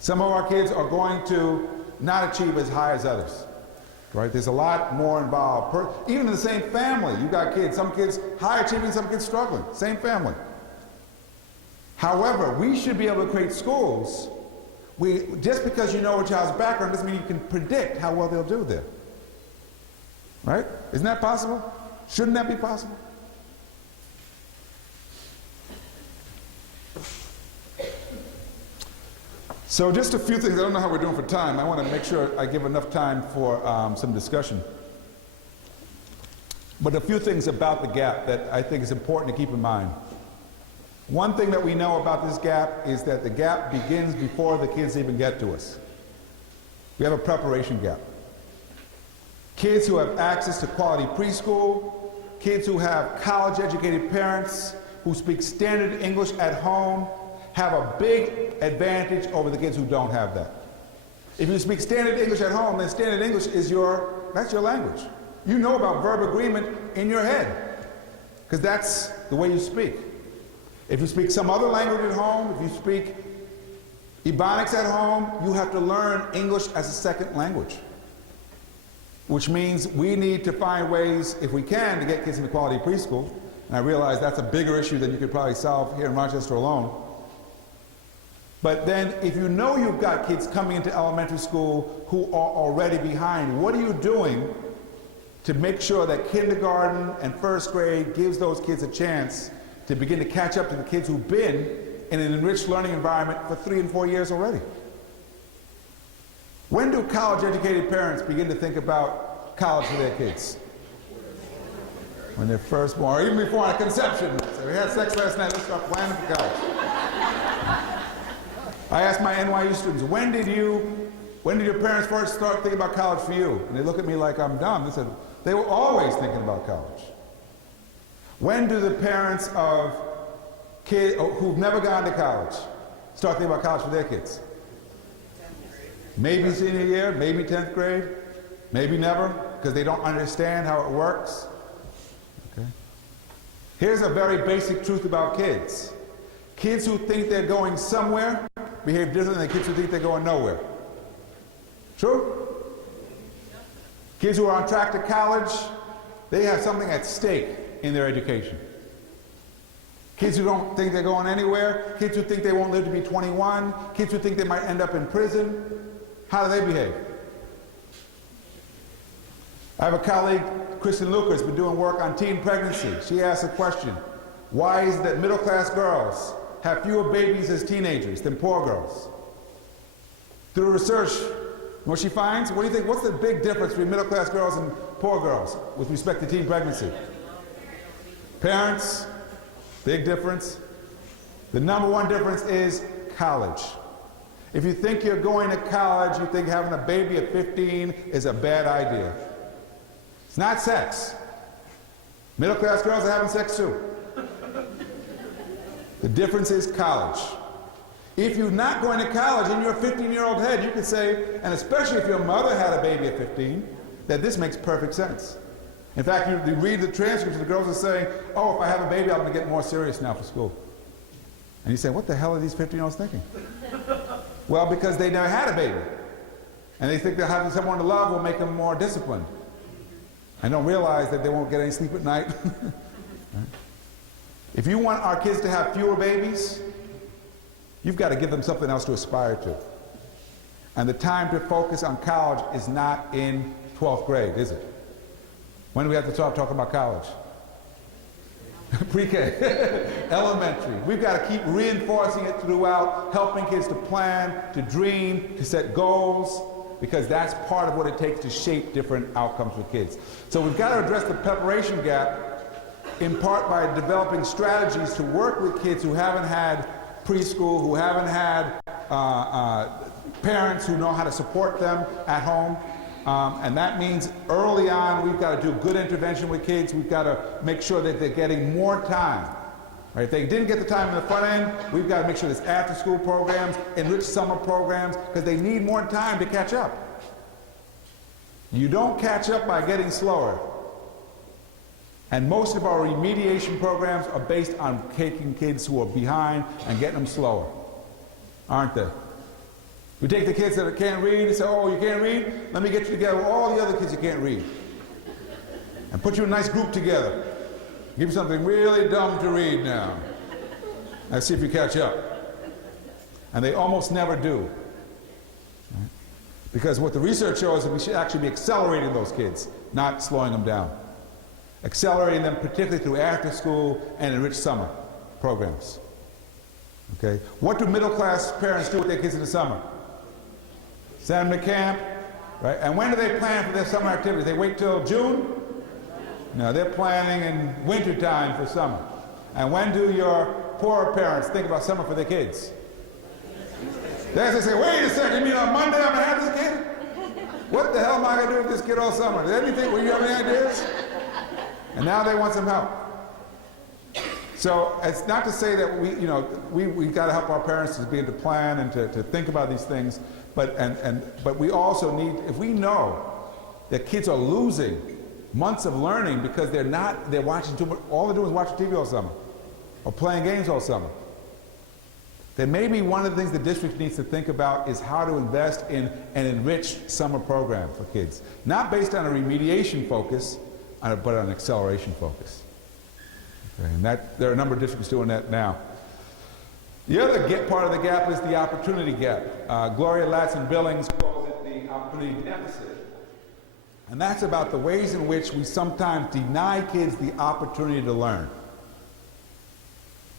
Some of our kids are going to not achieve as high as others. Right? There's a lot more involved. Even in the same family, you've got kids, some kids high achieving, some kids struggling. Same family. However, we should be able to create schools. Just because you know a child's background doesn't mean you can predict how well they'll do there. Right? Isn't that possible? Shouldn't that be possible? So just a few things. I don't know how we're doing for time. I want to make sure I give enough time for some discussion. But a few things about the gap that I think is important to keep in mind. One thing that we know about this gap is that the gap begins before the kids even get to us. We have a preparation gap. Kids who have access to quality preschool, kids who have college-educated parents who speak standard English at home have a big advantage over the kids who don't have that. If you speak standard English at home, then standard English is that's your language. You know about verb agreement in your head, because that's the way you speak. If you speak some other language at home, if you speak Ebonics at home, you have to learn English as a second language. Which means we need to find ways, if we can, to get kids into quality preschool. And I realize that's a bigger issue than you could probably solve here in Rochester alone. But then if you know you've got kids coming into elementary school who are already behind, what are you doing to make sure that kindergarten and first grade gives those kids a chance to begin to catch up to the kids who've been in an enriched learning environment for 3 and 4 years already? When do college-educated parents begin to think about college for their kids? When they're first born, or even before conception. So we had sex last night, let's start planning for college. I asked my NYU students, when did your parents first start thinking about college for you? And they look at me like I'm dumb. They said, they were always thinking about college. When do the parents of kids who've never gone to college start thinking about college for their kids? Maybe senior year, maybe 10th grade, maybe never, because they don't understand how it works. Okay. Here's a very basic truth about kids. Kids who think they're going somewhere behave differently than kids who think they're going nowhere. True? Kids who are on track to college, they have something at stake in their education. Kids who don't think they're going anywhere, kids who think they won't live to be 21, kids who think they might end up in prison, how do they behave? I have a colleague, Kristen Luker, has been doing work on teen pregnancy. She asked a question: why is it that middle-class girls have fewer babies as teenagers than poor girls? Through research, what she finds, what do you think, what's the big difference between middle-class girls and poor girls with respect to teen pregnancy? Parents, big difference. The number one difference is college. If you think you're going to college, you think having a baby at 15 is a bad idea. It's not sex. Middle-class girls are having sex too. The difference is college. If you're not going to college in your 15-year-old head, you could say, and especially if your mother had a baby at 15, that this makes perfect sense. In fact, you read the transcripts, the girls are saying, oh, if I have a baby, I'm going to get more serious now for school. And you say, what the hell are these 15-year-olds thinking? Well, because they never had a baby. And they think that having someone to love will make them more disciplined. And don't realize that they won't get any sleep at night. If you want our kids to have fewer babies, you've got to give them something else to aspire to. And the time to focus on college is not in 12th grade, is it? When do we have to start talking about college? Pre-K, elementary. We've got to keep reinforcing it throughout, helping kids to plan, to dream, to set goals, because that's part of what it takes to shape different outcomes for kids. So we've got to address the preparation gap, in part by developing strategies to work with kids who haven't had preschool, who haven't had parents who know how to support them at home. And that means early on we've got to do good intervention with kids. We've got to make sure that they're getting more time. Right? If they didn't get the time in the front end, we've got to make sure there's after-school programs, enriched summer programs, because they need more time to catch up. You don't catch up by getting slower. And most of our remediation programs are based on taking kids who are behind and getting them slower, aren't they? We take the kids that can't read and say, oh, you can't read? Let me get you together with all the other kids who can't read. And put you in a nice group together. Give you something really dumb to read now. Let's see if you catch up. And they almost never do. Right? Because what the research shows is that we should actually be accelerating those kids, not slowing them down. Accelerating them particularly through after school and enriched summer programs. Okay? What do middle class parents do with their kids in the summer? Send them to camp, right? And when do they plan for their summer activities? They wait till June? No, they're planning in winter time for summer. And when do your poorer parents think about summer for their kids? They say, wait a second, you mean on Monday I'm gonna have this kid? What the hell am I gonna do with this kid all summer? Did anything, will you have any ideas? And now they want some help. So it's not to say that we got to help our parents to be able to plan and to think about these things, but we also need, if we know that kids are losing months of learning because they're watching too much, all they're doing is watching TV all summer or playing games all summer, then maybe one of the things the district needs to think about is how to invest in an enriched summer program for kids, not based on a remediation focus, but on an acceleration focus. Okay, and there are a number of districts doing that now. The other part of the gap is the opportunity gap. Gloria Ladson-Billings calls it the opportunity deficit. And that's about the ways in which we sometimes deny kids the opportunity to learn.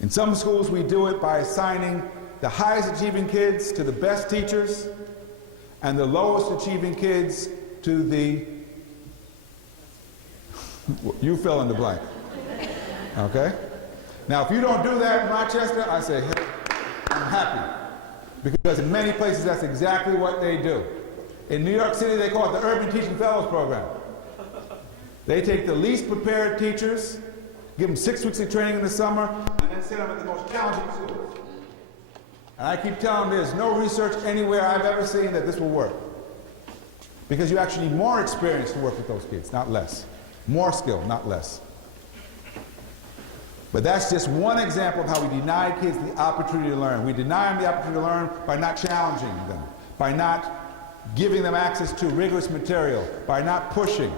In some schools we do it by assigning the highest achieving kids to the best teachers and the lowest achieving kids to the you fill in the blank. Okay? Now, if you don't do that in Rochester, I say, hey, I'm happy. Because in many places, that's exactly what they do. In New York City, they call it the Urban Teaching Fellows Program. They take the least prepared teachers, give them 6 weeks of training in the summer, and then send them at the most challenging schools. And I keep telling them there's no research anywhere I've ever seen that this will work. Because you actually need more experience to work with those kids, not less. More skill, not less. But that's just one example of how we deny kids the opportunity to learn. We deny them the opportunity to learn by not challenging them, by not giving them access to rigorous material, by not pushing.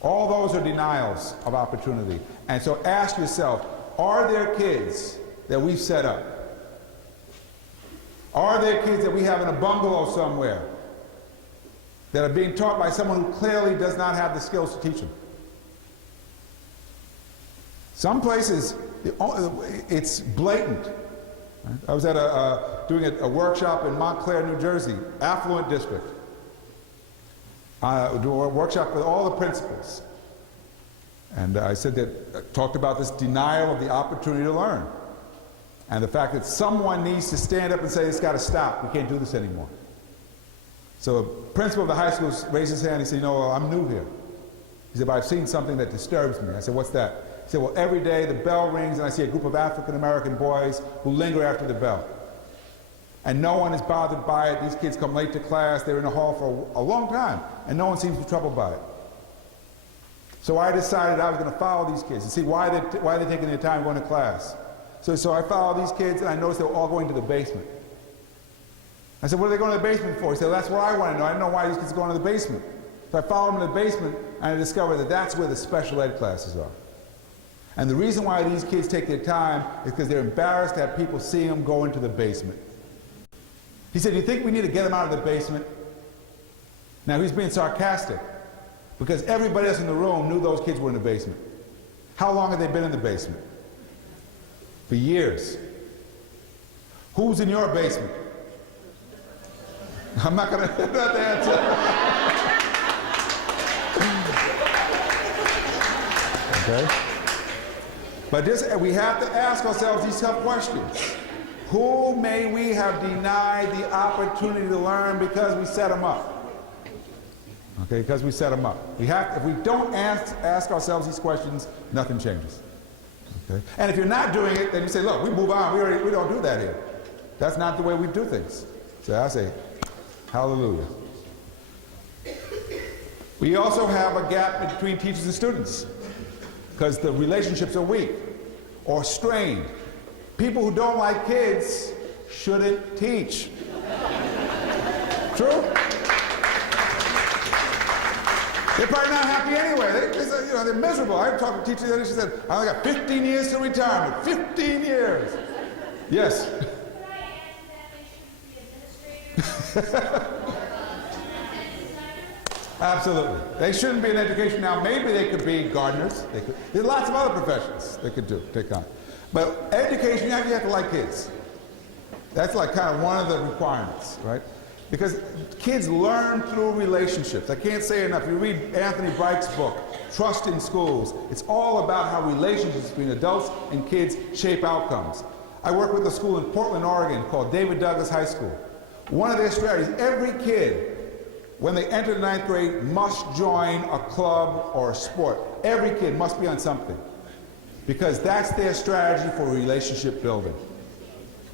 All those are denials of opportunity. And so ask yourself, are there kids that we've set up? Are there kids that we have in a bungalow somewhere that are being taught by someone who clearly does not have the skills to teach them? Some places, it's blatant. I was at doing a workshop in Montclair, New Jersey, affluent district. Doing a workshop with all the principals. And I talked about this denial of the opportunity to learn. And the fact that someone needs to stand up and say, it's got to stop, we can't do this anymore. So the principal of the high school raised his hand, he said, I'm new here. He said, but I've seen something that disturbs me. I said, what's that? He said, well, every day the bell rings and I see a group of African-American boys who linger after the bell. And no one is bothered by it. These kids come late to class, they're in the hall for a long time, and no one seems to be troubled by it. So I decided I was going to follow these kids and see why they're taking their time going to class. So I followed these kids and I noticed they were all going to the basement. I said, what are they going to the basement for? He said, well, that's what I want to know. I don't know why these kids are going to the basement. So I followed them to the basement and I discovered that that's where the special ed classes are. And the reason why these kids take their time is because they're embarrassed to have people seeing them go into the basement. He said, do you think we need to get them out of the basement? Now he's being sarcastic because everybody else in the room knew those kids were in the basement. How long have they been in the basement? For years. Who's in your basement? I'm not going to answer. Okay? But we have to ask ourselves these tough questions. Who may we have denied the opportunity to learn because we set them up? Okay, because we set them up. If we don't ask ourselves these questions, nothing changes. Okay? And if you're not doing it, then you say, look, we move on. We don't do that here. That's not the way we do things. So I say, hallelujah. We also have a gap between teachers and students. because the relationships are weak or strained. People who don't like kids shouldn't teach. True? They're probably not happy anyway. They're miserable. I talked to a teacher the other day, she said, I only got 15 years to retirement. 15 years. Yes? Could I add to that, they shouldn't be administrators? Absolutely. They shouldn't be in education now. Maybe they could be gardeners. There's lots of other professions they could take on. But education, you have to like kids. That's like kind of one of the requirements, right? Because kids learn through relationships. I can't say enough. You read Anthony Bright's book, Trust in Schools. It's all about how relationships between adults and kids shape outcomes. I work with a school in Portland, Oregon called David Douglas High School. One of their strategies, every kid, when they enter the 9th grade, must join a club or a sport. Every kid must be on something. Because that's their strategy for relationship building.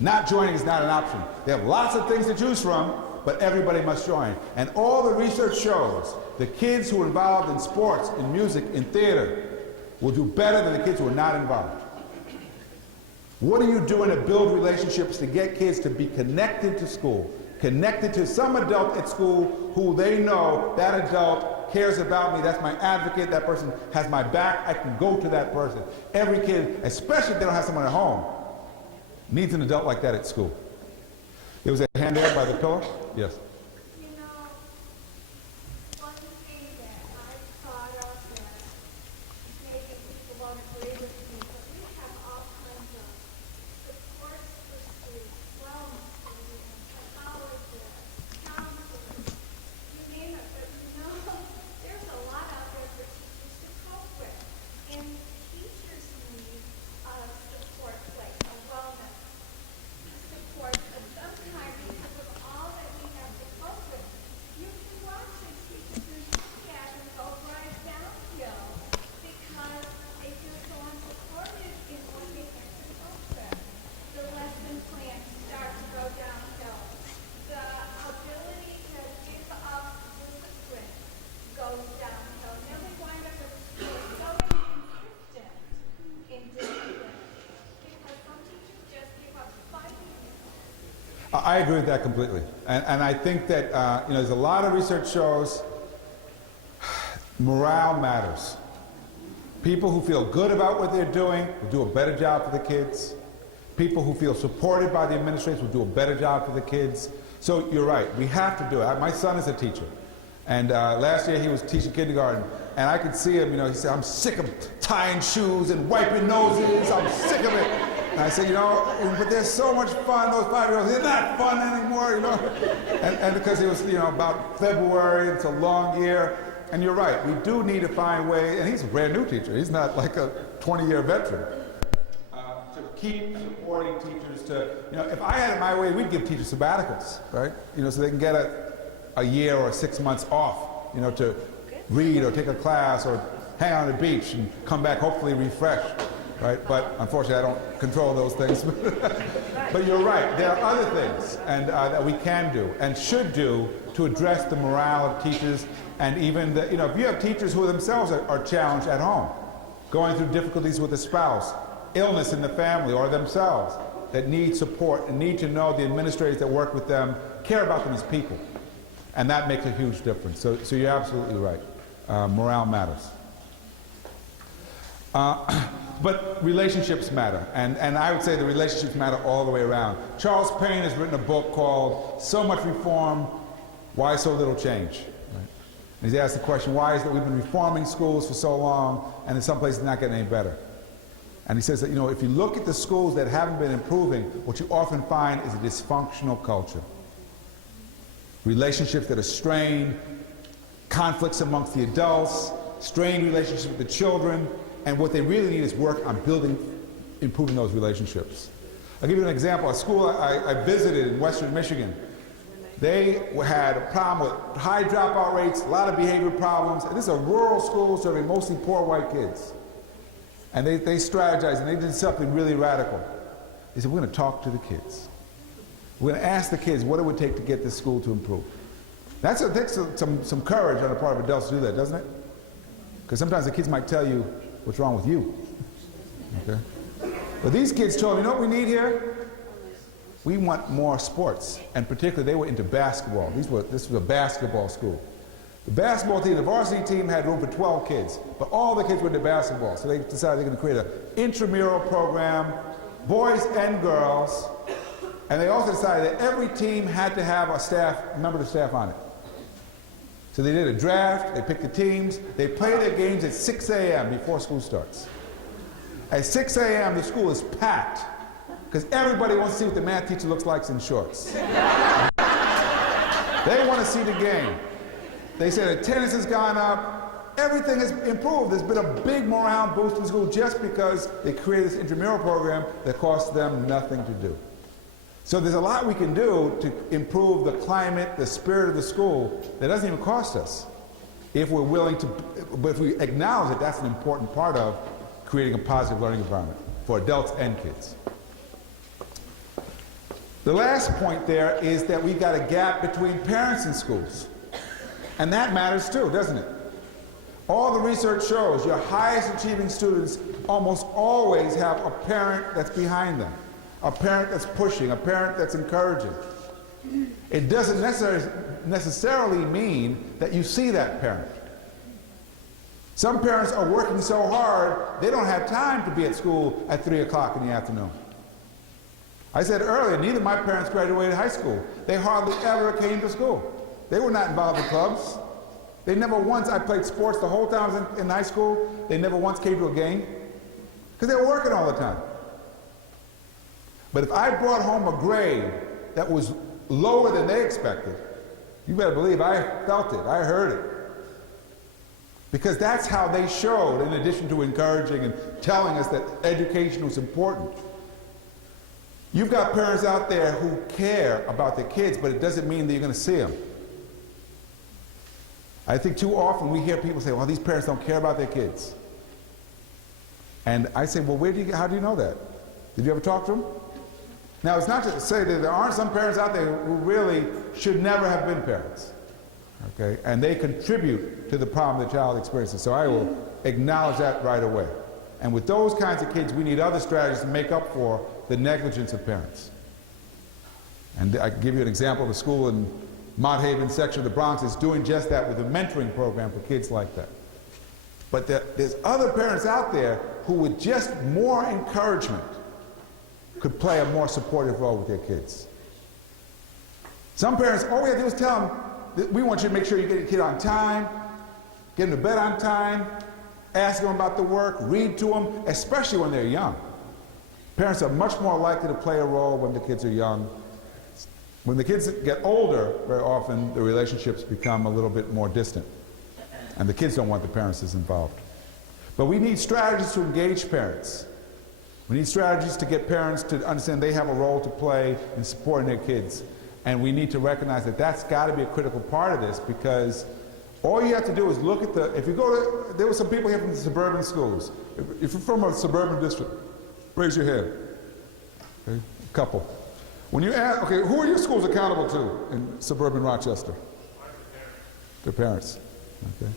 Not joining is not an option. They have lots of things to choose from, but everybody must join. And all the research shows the kids who are involved in sports, in music, in theater will do better than the kids who are not involved. What are you doing to build relationships to get kids to be connected to school, connected to some adult at school who they know that adult cares about me, that's my advocate, that person has my back, I can go to that person. Every kid, especially if they don't have someone at home, needs an adult like that at school. There was a hand there by the pillar? Yes. You know, one thing that I thought of that maybe people won't agree with me, but we have all kinds of supports for students, wellness programs, psychologists, counselors, you name it, but you know, there's a lot out there for teachers to cope with. And teachers need support, like a wellness support, but sometimes because of all that we have to cope with, you can watch a teacher enthusiasm go right downhill because they feel so unsupported in what they have to cope with. The lesson plans start to go downhill. The ability to give up discipline goes downhill. Then we wind up with schools so inconsistent in discipline because some teachers just give up fighting. I agree with that completely. And I think that there's a lot of research shows morale matters. People who feel good about what they're doing will do a better job for the kids. People who feel supported by the administrators will do a better job for the kids. So you're right, we have to do it. My son is a teacher. And last year he was teaching kindergarten, and I could see him, he said, I'm sick of tying shoes and wiping noses, I'm sick of it. And I said, but there's so much fun, those 5-year-olds, they're not fun anymore, And because it was, about February, it's a long year, and you're right, we do need to find ways, and he's a brand new teacher, he's not like a 20-year veteran, to keep supporting teachers to, if I had it my way, we'd give teachers sabbaticals, right? So they can get a year or 6 months off, to read or take a class or hang out on the beach and come back hopefully refreshed, right? But unfortunately, I don't control those things. But you're right, there are other things and that we can do and should do to address the morale of teachers, and even if you have teachers who themselves are challenged at home, going through difficulties with a spouse, illness in the family or themselves, that need support and need to know the administrators that work with them care about them as people. And that makes a huge difference. So you're absolutely right. Morale matters. But relationships matter. And I would say the relationships matter all the way around. Charles Payne has written a book called So Much Reform, Why So Little Change? Right? And he's asked the question, why is it that we've been reforming schools for so long and in some places not getting any better? And he says that, if you look at the schools that haven't been improving, what you often find is a dysfunctional culture. Relationships that are strained, conflicts amongst the adults, strained relationships with the children, and what they really need is work on improving those relationships. I'll give you an example. A school I visited in Western Michigan, they had a problem with high dropout rates, a lot of behavior problems, and this is a rural school serving mostly poor white kids. And they strategized, and they did something really radical. They said, we're going to talk to the kids. We're going to ask the kids what it would take to get this school to improve. That takes some courage on the part of adults to do that, doesn't it? Because sometimes the kids might tell you, what's wrong with you? Okay? But these kids told me, you know what we need here? We want more sports. And particularly, they were into basketball. This was a basketball school. The basketball team, the varsity team, had room for 12 kids, but all the kids were into basketball. So they decided they're going to create an intramural program, boys and girls, and they also decided that every team had to have a member of the staff on it. So they did a draft, they picked the teams, they play their games at 6 a.m. before school starts. At 6 a.m. the school is packed, because everybody wants to see what the math teacher looks like in shorts. They want to see the game. They said attendance has gone up, everything has improved. There's been a big morale boost in school just because they created this intramural program that costs them nothing to do. So there's a lot we can do to improve the climate, the spirit of the school that doesn't even cost us if we're willing to, but if we acknowledge that that's an important part of creating a positive learning environment for adults and kids. The last point there is that we've got a gap between parents and schools. And that matters too, doesn't it? All the research shows your highest achieving students almost always have a parent that's behind them, a parent that's pushing, a parent that's encouraging. It doesn't necessarily mean that you see that parent. Some parents are working so hard, they don't have time to be at school at 3 o'clock in the afternoon. I said earlier, neither of my parents graduated high school. They hardly ever came to school. They were not involved in clubs. They never once, I played sports the whole time I was in high school, they never once came to a game, because they were working all the time. But if I brought home a grade that was lower than they expected, you better believe I felt it, I heard it. Because that's how they showed, in addition to encouraging and telling us that education was important. You've got parents out there who care about their kids, but it doesn't mean that you're going to see them. I think too often we hear people say, well, these parents don't care about their kids. And I say, well, how do you know that? Did you ever talk to them? Now, it's not to say that there aren't some parents out there who really should never have been parents. Okay? And they contribute to the problem the child experiences. So I will acknowledge that right away. And with those kinds of kids, we need other strategies to make up for the negligence of parents. And I can give you an example of a school in Mott Haven section of the Bronx is doing just that with a mentoring program for kids like that. But there's other parents out there who with just more encouragement could play a more supportive role with their kids. Some parents, all we have to do is tell them, we want you to make sure you get your kid on time, get them to bed on time, ask them about the work, read to them, especially when they're young. Parents are much more likely to play a role when the kids are young. When the kids get older, very often the relationships become a little bit more distant. And the kids don't want the parents as involved. But we need strategies to engage parents. We need strategies to get parents to understand they have a role to play in supporting their kids. And we need to recognize that that's got to be a critical part of this, because all you have to do is look at if you go to, there were some people here from the suburban schools. If you're from a suburban district, raise your hand. Okay? A couple. When you ask, okay, who are your schools accountable to in suburban Rochester? Their parents. Okay.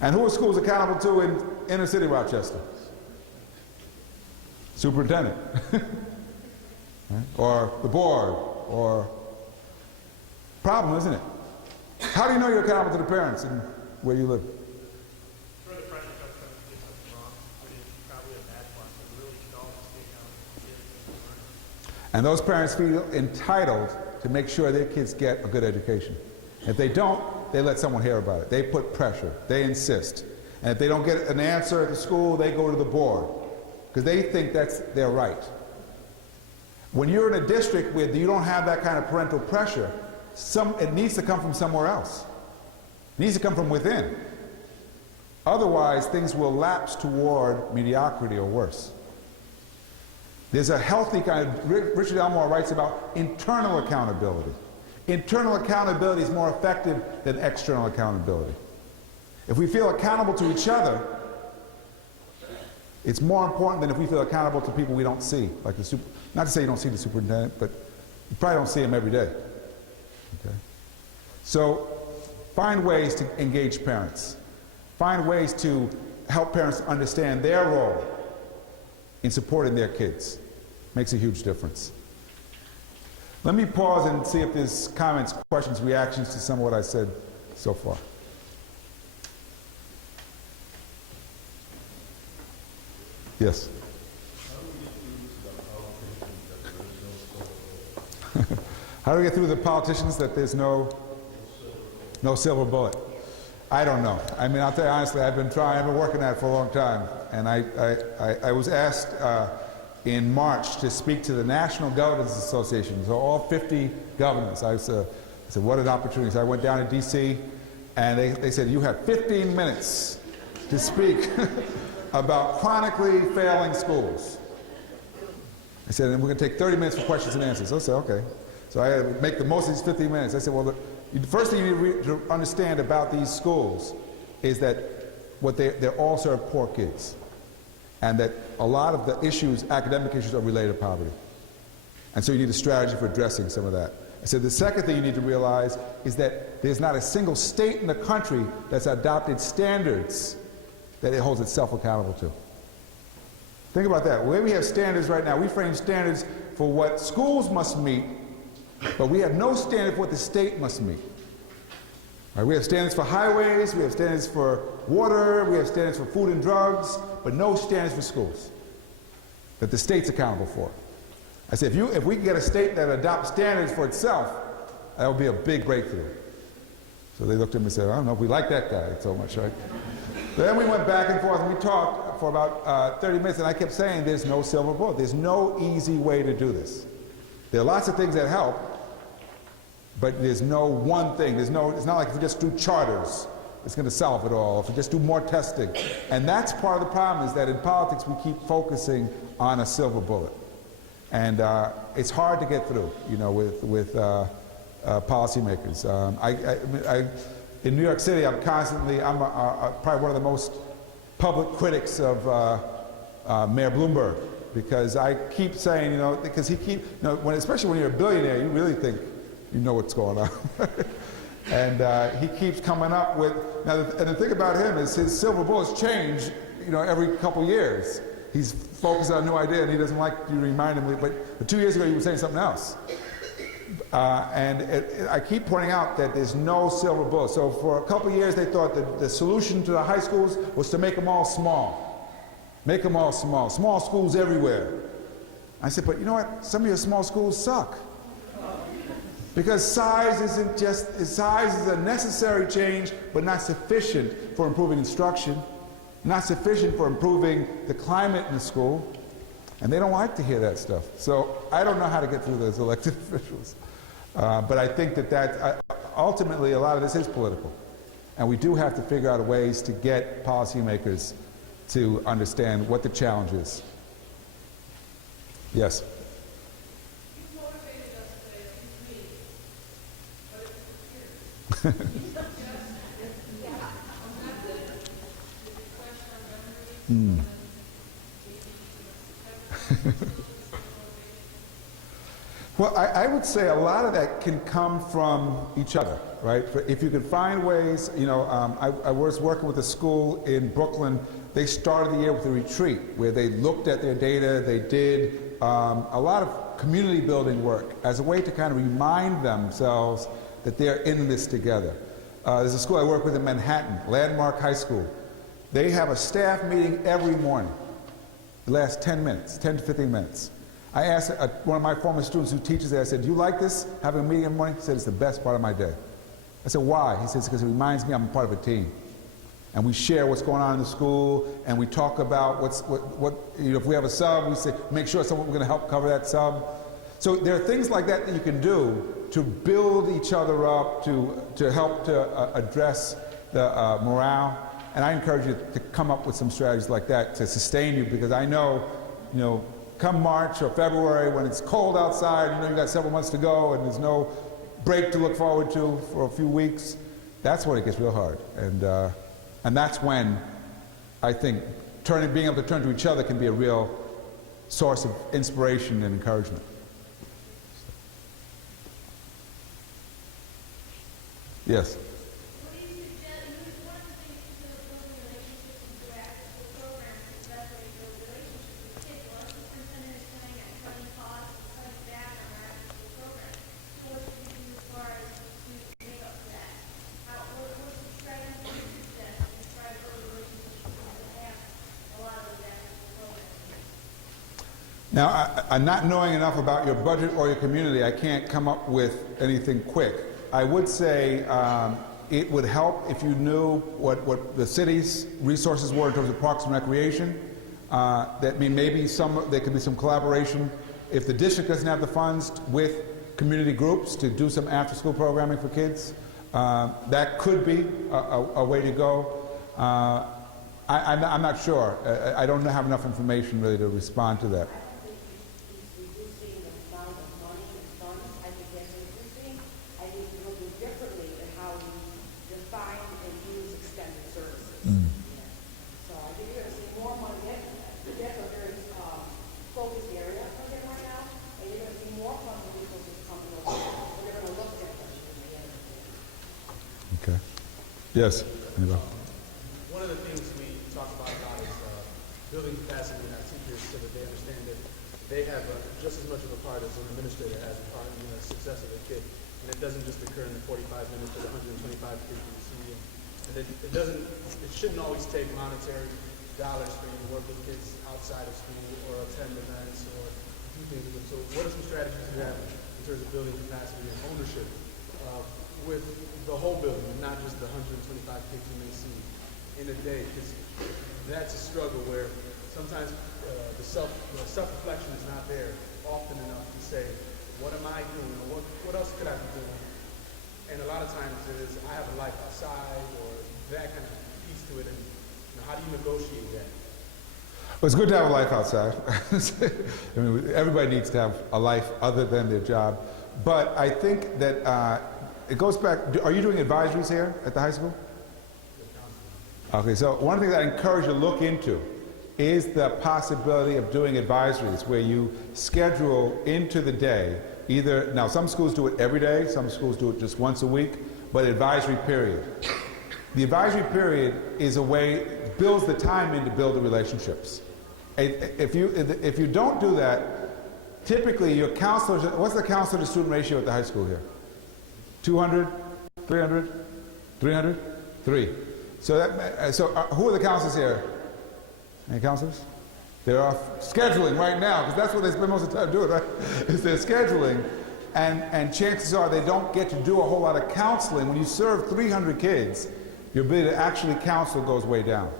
And who are schools accountable to in inner city Rochester? Superintendent. Right? Or the board, or problem, isn't it? How do you know you're accountable to the parents and where you live? Sure, the pressure comes from if you do something wrong, but it's probably a bad one, but really should always stay accountable. And those parents feel entitled to make sure their kids get a good education. If they don't, they let someone hear about it. They put pressure. They insist. And if they don't get an answer at the school, they go to the board, because they think that's their right. When you're in a district where you don't have that kind of parental pressure, it needs to come from somewhere else. It needs to come from within. Otherwise, things will lapse toward mediocrity or worse. There's a healthy kind of, Richard Elmore writes about internal accountability. Internal accountability is more effective than external accountability. If we feel accountable to each other, it's more important than if we feel accountable to people we don't see. Like not to say you don't see the superintendent, but you probably don't see him every day. Okay? So find ways to engage parents. Find ways to help parents understand their role in supporting their kids. Makes a huge difference. Let me pause and see if there's comments, questions, reactions to some of what I said so far. Yes? How do we get through the politicians that there's no silver bullet? I don't know. I mean, I'll tell you honestly, I've been working at it for a long time. And I was asked in March to speak to the National Governors Association, so all 50 governors. I said, what an opportunity. So I went down to D.C., and they said, you have 15 minutes to speak about chronically failing schools. I said, and we're going to take 30 minutes for questions and answers. I said, okay. So I had to make the most of these 15 minutes. I said, well, the first thing you need to understand about these schools is that they're all serve poor kids, and that a lot of the issues, academic issues, are related to poverty. And so you need a strategy for addressing some of that. I said the second thing you need to realize is that there's not a single state in the country that's adopted standards that it holds itself accountable to. Think about that. The way we have standards right now, we frame standards for what schools must meet, but we have no standard for what the state must meet. Right, we have standards for highways, we have standards for water, we have standards for food and drugs, but no standards for schools that the state's accountable for. I said, if we can get a state that adopts standards for itself, that would be a big breakthrough. So they looked at me and said, I don't know if we like that guy so much, right? Then we went back and forth and we talked for about 30 minutes, and I kept saying there's no silver bullet. There's no easy way to do this. There are lots of things that help, but there's no one thing. It's not like if we just do charters, it's going to solve it all. If we just do more testing. And that's part of the problem, is that in politics we keep focusing on a silver bullet. And it's hard to get through, with policymakers. In New York City, I'm probably one of the most public critics of Mayor Bloomberg, because I keep saying, because especially when you're a billionaire, you really think you know what's going on. And he keeps coming up with, and the thing about him is his silver bullets change, every couple years. He's focused on a new idea, and he doesn't like you to remind him, but 2 years ago he was saying something else. I keep pointing out that there's no silver bullet. So for a couple of years they thought that the solution to the high schools was to make them all small. Make them all small. Small schools everywhere. I said, but you know what? Some of your small schools suck. Because size is a necessary change, but not sufficient for improving instruction, not sufficient for improving the climate in the school. And they don't like to hear that stuff. So I don't know how to get through those elected officials. But I think that ultimately a lot of this is political. And we do have to figure out ways to get policymakers to understand what the challenge is. Yes? You motivated us today at these meetings, but it was here. Well, I would say a lot of that can come from each other, right? If you can find ways, I was working with a school in Brooklyn. They started the year with a retreat where they looked at their data. They did a lot of community building work as a way to kind of remind themselves that they're in this together. There's a school I work with in Manhattan, Landmark High School. They have a staff meeting every morning. It lasts 10 minutes, 10 to 15 minutes. I asked one of my former students who teaches there, I said, do you like this, having a meeting in the morning? He said, it's the best part of my day. I said, why? He says, because it reminds me I'm part of a team. And we share what's going on in the school, and we talk about if we have a sub, we say, make sure we're going to help cover that sub. So there are things like that you can do to build each other up, to help to address the morale. And I encourage you to come up with some strategies like that to sustain you, because I know, come March or February when it's cold outside, you've got several months to go and there's no break to look forward to for a few weeks, that's when it gets real hard. And that's when I think being able to turn to each other can be a real source of inspiration and encouragement. Yes? What do you suggest? One of the things you said was building relationships and Now, I'm not knowing enough about your budget or your community, I can't come up with anything quick. I would say it would help if you knew what the city's resources were in terms of parks and recreation. That maybe there could be some collaboration if the district doesn't have the funds with community groups to do some after-school programming for kids. That could be a way to go. I'm not sure. I don't have enough information really to respond to that. Reducing the amount of money and funds, I think that's interesting. I think we're looking differently at how we define and use extended services. So I think you're going to see more money. That's a very focused area for them right now, and you're going to see more funds and resources coming over. But they're going to look different at the end of the day. Okay. Yes. Anybody? One of the things we talk about a lot is building capacity in our teachers so that they understand that they have just as much of a part as an administrator has a part in the success of a kid. And it doesn't just occur in the 45 minutes or the 125 kids you see. And it shouldn't always take monetary dollars for you to work with kids outside of school or attend events or do things with them. So what are some strategies you have in terms of building capacity and ownership with the whole building, not just the 125 kids you may see in a day? Because that's a struggle where sometimes the self-reflection is not there often enough to say, what am I doing, or what else could I be doing? And a lot of times it is, I have a life outside, or that kind of piece to it, and how do you negotiate that? Well, it's good to have a life outside. I mean, everybody needs to have a life other than their job. But I think that it goes back, are you doing advisories here at the high school? Okay, so one of the things I encourage you to look into is the possibility of doing advisories where you schedule into the day either, now some schools do it every day, some schools do it just once a week, but advisory period. The advisory period is a way, builds the time in to build the relationships. If you don't do that, typically your counselors, what's the counselor to student ratio at the high school here? 200, 300, 300, 3. So who are the counselors here? Any counselors? They're off scheduling right now, because that's what they spend most of the time doing, right? Is they're scheduling, and chances are they don't get to do a whole lot of counseling. When you serve 300 kids, your ability to actually counsel goes way down.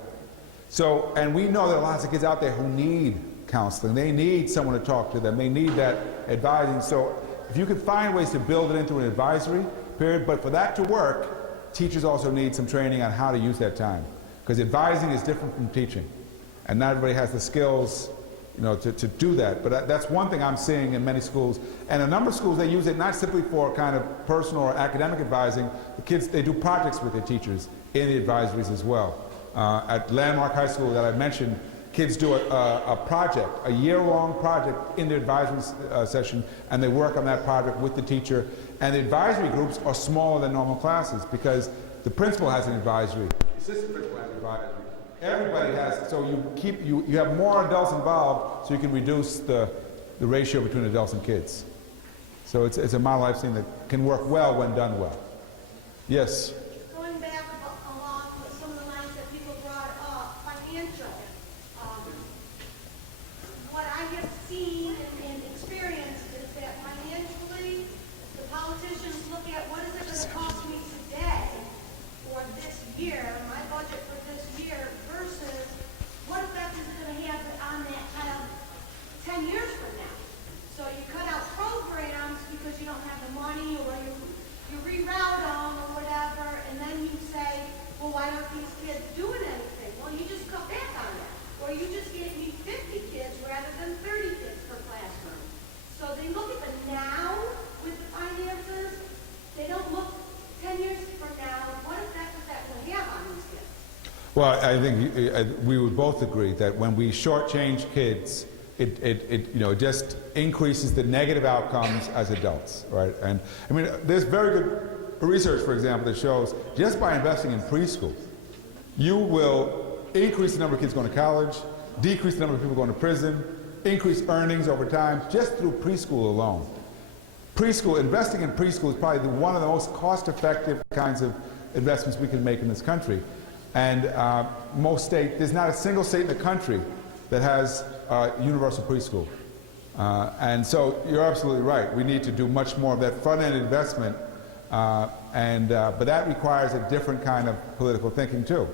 So, and we know there are lots of kids out there who need counseling. They need someone to talk to them. They need that advising. So if you could find ways to build it into an advisory period, but for that to work, teachers also need some training on how to use that time. Because advising is different from teaching. And not everybody has the skills, to do that. But that's one thing I'm seeing in many schools. And a number of schools, they use it not simply for kind of personal or academic advising. The kids, they do projects with their teachers in the advisories as well. At Landmark High School that I mentioned, kids do a project, a year-long project in their advisory session, and they work on that project with the teacher. And the advisory groups are smaller than normal classes because the principal has an advisory, the assistant principal has an advisory. Everybody has, so you have more adults involved so you can reduce the ratio between adults and kids. So it's a model I've seen that can work well when done well. Yes? Going back along with some of the lines that people brought up, financial. What I have seen and experienced is that financially, the politicians look at what is it going to cost me today for this year, my budget for this year, versus what effect is it going to have on that child 10 years from now. So you cut out programs because you don't have the money, or you reroute them or whatever, and then you say, well, why aren't these kids doing anything? Well, you just cut back on that. Or you just gave me 50 kids rather than 30 kids per classroom. So they look at the now with the finances. They don't look 10 years from now, what effect is that going to have on these kids? Well, I think we would both agree that when we shortchange kids, it just increases the negative outcomes as adults, right? And I mean, there's very good research, for example, that shows just by investing in preschool, you will increase the number of kids going to college, decrease the number of people going to prison, increase earnings over time, just through preschool alone. Preschool, investing in preschool is probably one of the most cost-effective kinds of investments we can make in this country. And most states, there's not a single state in the country that has universal preschool. And so you're absolutely right. We need to do much more of that front-end investment, but that requires a different kind of political thinking too.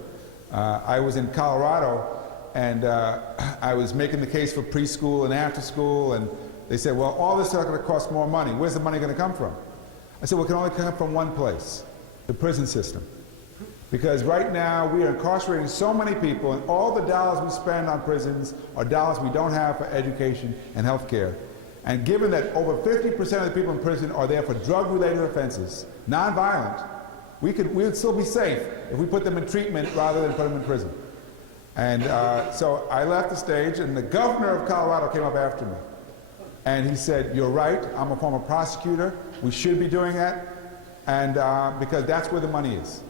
I was in Colorado, and I was making the case for preschool and after school, and they said, well, all this is going to cost more money. Where's the money going to come from? I said, well, it can only come from one place, the prison system. Because right now we are incarcerating so many people, and all the dollars we spend on prisons are dollars we don't have for education and health care. And given that over 50% of the people in prison are there for drug-related offenses, non-violent, we would still be safe if we put them in treatment rather than put them in prison. And so I left the stage, and the governor of Colorado came up after me. And he said, you're right, I'm a former prosecutor, we should be doing that, and because that's where the money is.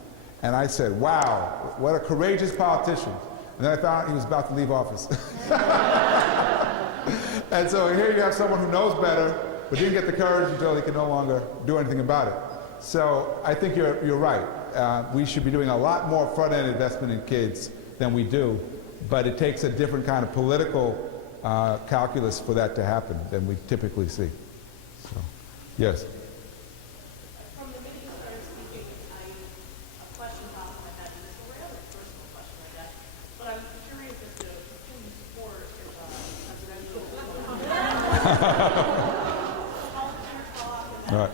And I said, wow, what a courageous politician. And then I found out he was about to leave office. And so here you have someone who knows better, but didn't get the courage until he could no longer do anything about it. So I think you're right. We should be doing a lot more front-end investment in kids than we do, but it takes a different kind of political calculus for that to happen than we typically see. So, yes? From the minute you started speaking, a question popped in my head, and it's a rather personal question, I guess, but I'm curious as to who you support as presidential. Right.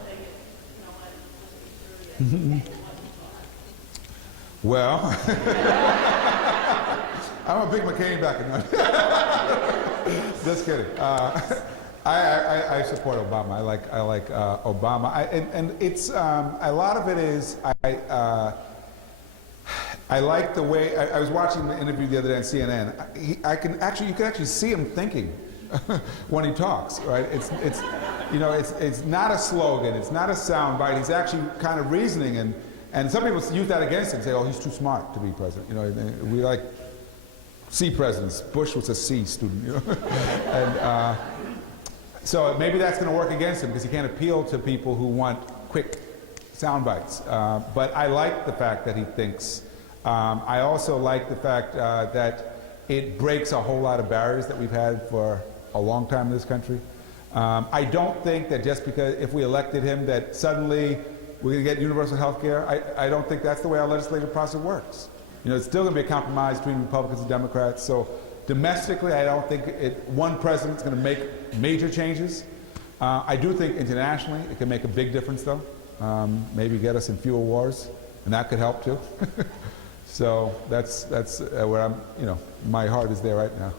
Well, I'm a big McCain backer. Just kidding. I support Obama. I like Obama. And it's a lot of it is I like the way I was watching the interview the other day on CNN. You can actually see him thinking when he talks. Right? It's not a slogan. It's not a soundbite. He's actually kind of reasoning, and some people use that against him. Say, oh, he's too smart to be president. We like C presidents. Bush was a C student. And so maybe that's going to work against him because he can't appeal to people who want quick sound bites. But I like the fact that he thinks. I also like the fact that it breaks a whole lot of barriers that we've had for a long time in this country. I don't think that just because if we elected him that suddenly we're going to get universal health care. I don't think that's the way our legislative process works. It's still going to be a compromise between Republicans and Democrats. So domestically, I don't think one president's going to make major changes. I do think internationally it can make a big difference, though. Maybe get us in fewer wars, and that could help too. So that's where I'm. My heart is there right now.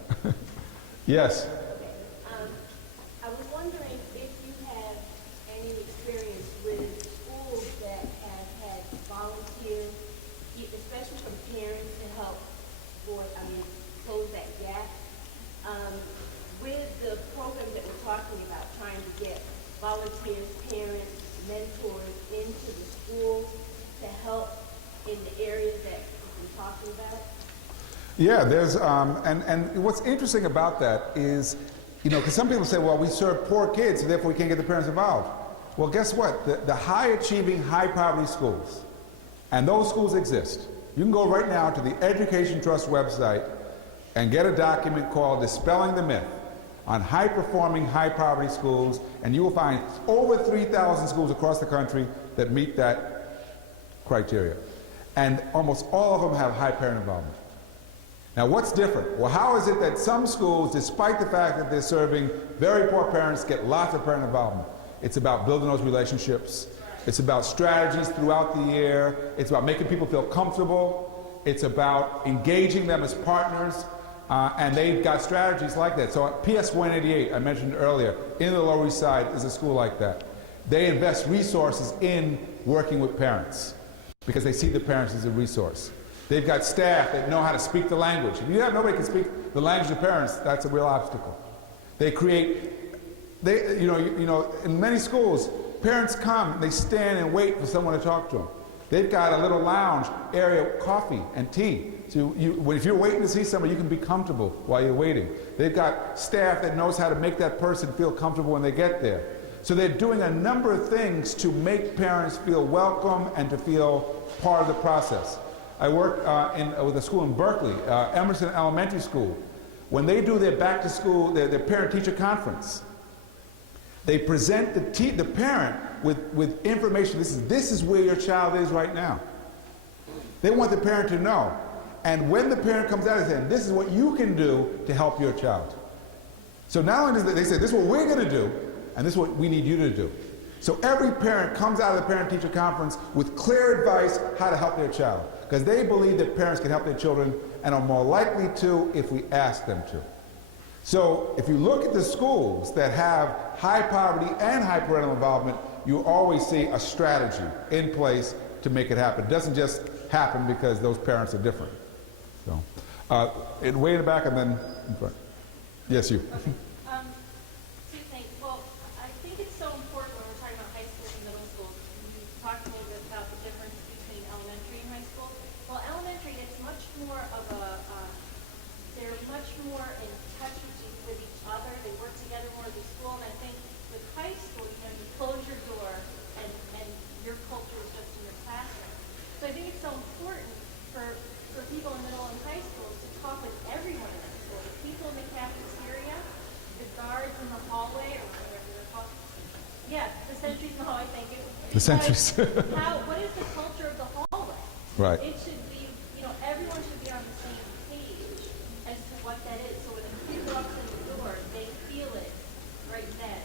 Yes. I was wondering if you have any experience with schools that have had volunteers, especially from parents, to help close that gap. With the program that we're talking about, trying to get volunteers, parents, mentors into the schools to help in the areas that we've been talking about? Yeah, there's, and what's interesting about that is, because some people say, well, we serve poor kids, so therefore we can't get the parents involved. Well, guess what? The high-achieving, high-poverty schools, and those schools exist. You can go right now to the Education Trust website and get a document called Dispelling the Myth on high-performing, high-poverty schools, and you will find over 3,000 schools across the country that meet that criteria. And almost all of them have high parent involvement. Now, what's different? Well, how is it that some schools, despite the fact that they're serving very poor parents, get lots of parent involvement? It's about building those relationships. It's about strategies throughout the year. It's about making people feel comfortable. It's about engaging them as partners. And they've got strategies like that. So at PS 188, I mentioned earlier, in the Lower East Side is a school like that. They invest resources in working with parents because they see the parents as a resource. They've got staff that know how to speak the language. If you have nobody can speak the language of parents, that's a real obstacle. They create, in many schools, parents come, they stand and wait for someone to talk to them. They've got a little lounge area, coffee and tea. So if you're waiting to see somebody, you can be comfortable while you're waiting. They've got staff that knows how to make that person feel comfortable when they get there. So they're doing a number of things to make parents feel welcome and to feel part of the process. I work with a school in Berkeley, Emerson Elementary School. When they do their back to school, their parent-teacher conference, They present the parent with information. This is where your child is right now. They want the parent to know. And when the parent comes out and says, this is what you can do to help your child. So not only does they say, this is what we're going to do, and this is what we need you to do. So every parent comes out of the parent-teacher conference with clear advice how to help their child. Because they believe that parents can help their children and are more likely to if we ask them to. So if you look at the schools that have high poverty and high parental involvement, you always see a strategy in place to make it happen. It doesn't just happen because those parents are different. So, way in the back and then in front. Yes, you. Okay. Two things. Well, I think it's so important when we're talking about high schools and middle schools. You talked a little bit about the difference between elementary and high school. Well, elementary, it's much more of a, they're much more in touch with each other. They work together more at the school. And I think with high school, you close your door and your culture is just in your classroom. So I think it's so important for people in middle and high schools to talk with everyone in the school, the people in the cafeteria, the guards in the hallway, or whatever they're called. Yeah, the sentries in the hallway, thank you. The sentries. What is the culture of the hallway? Right. It should be, everyone should be on the same page as to what that is. So when a kid walks in the door, they feel it right then.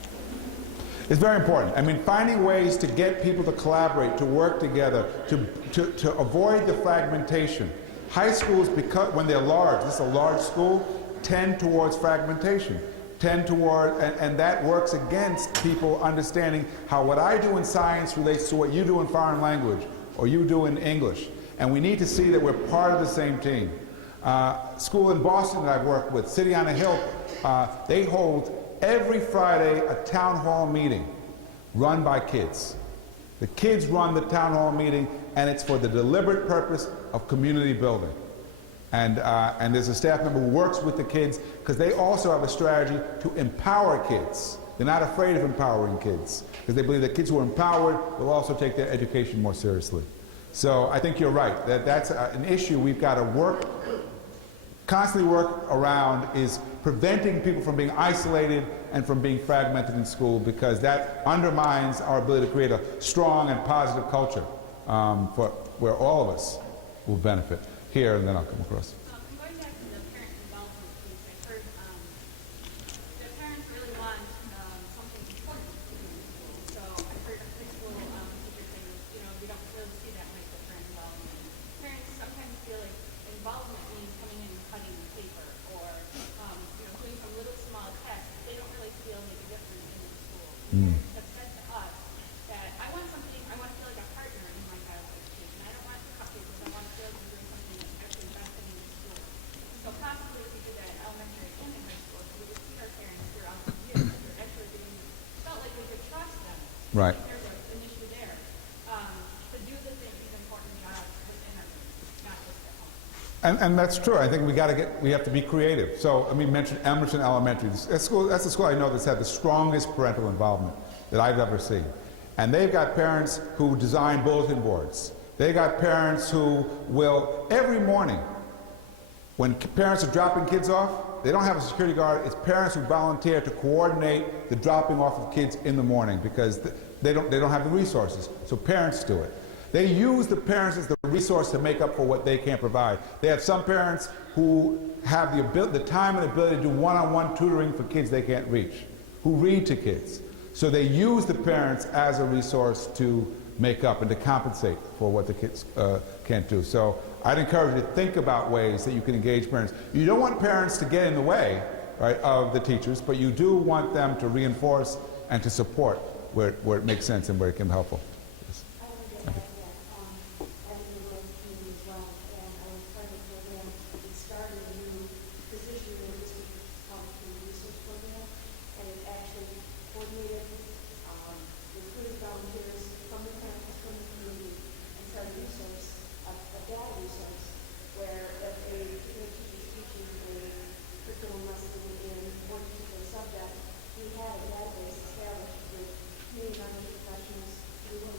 It's very important. I mean, finding ways to get people to collaborate, to work together, to avoid the fragmentation. High schools, because when they're large, this is a large school, tend towards fragmentation, and that works against people understanding how what I do in science relates to what you do in foreign language or you do in English. And we need to see that we're part of the same team. School in Boston that I've worked with, City on a Hill, they hold every Friday a town hall meeting run by kids. The kids run the town hall meeting, and it's for the deliberate purpose of community building. And there's a staff member who works with the kids because they also have a strategy to empower kids. They're not afraid of empowering kids because they believe that kids who are empowered will also take their education more seriously. So I think you're right. That's an issue we've got to constantly work around, is preventing people from being isolated and from being fragmented in school, because that undermines our ability to create a strong and positive culture where all of us will benefit. Here, and then I'll come across. Going back to the parent involvement piece, I've heard that parents really want something important in the school. So I've heard a high school teacher say, we don't really see that much of parent involvement. Parents sometimes feel like involvement means coming in and cutting the paper or doing some little small tasks. They don't really feel like a difference in the school. Parents have said to us that I want to feel like a partner in my child's education. I don't want to cut papers. I want to feel like I'm doing something that's actually benefiting the school. So possibly if we do that in elementary and in high school, so we would see our parents throughout the year that they're actually felt like we could trust them. Right. I think there's an issue there to do these important jobs within our community, not just at home. And that's true. I think we have to be creative. So let me mention Emerson Elementary. That's the school I know that's had the strongest parental involvement that I've ever seen. And they've got parents who design bulletin boards. They got parents who will, every morning, when parents are dropping kids off, they don't have a security guard. It's parents who volunteer to coordinate the dropping off of kids in the morning because they don't have the resources. So parents do it. They use the parents as the resource to make up for what they can't provide. They have some parents who have the time and ability to do one-on-one tutoring for kids they can't reach, who read to kids. So they use the parents as a resource to make up and to compensate for what the kids can't do. So I'd encourage you to think about ways that you can engage parents. You don't want parents to get in the way, right, of the teachers, but you do want them to reinforce and to support where it makes sense and where it can be helpful. Yes. I want to get back to that. As a little team as well, and I was part of the program that started a new position in the district called the research program, and it actually coordinated recruited volunteers from the campus, from the community, and started a resource, a data resource, where if a particular teacher is teaching a curriculum lesson in one particular subject, we had a database established with community knowledge professionals who were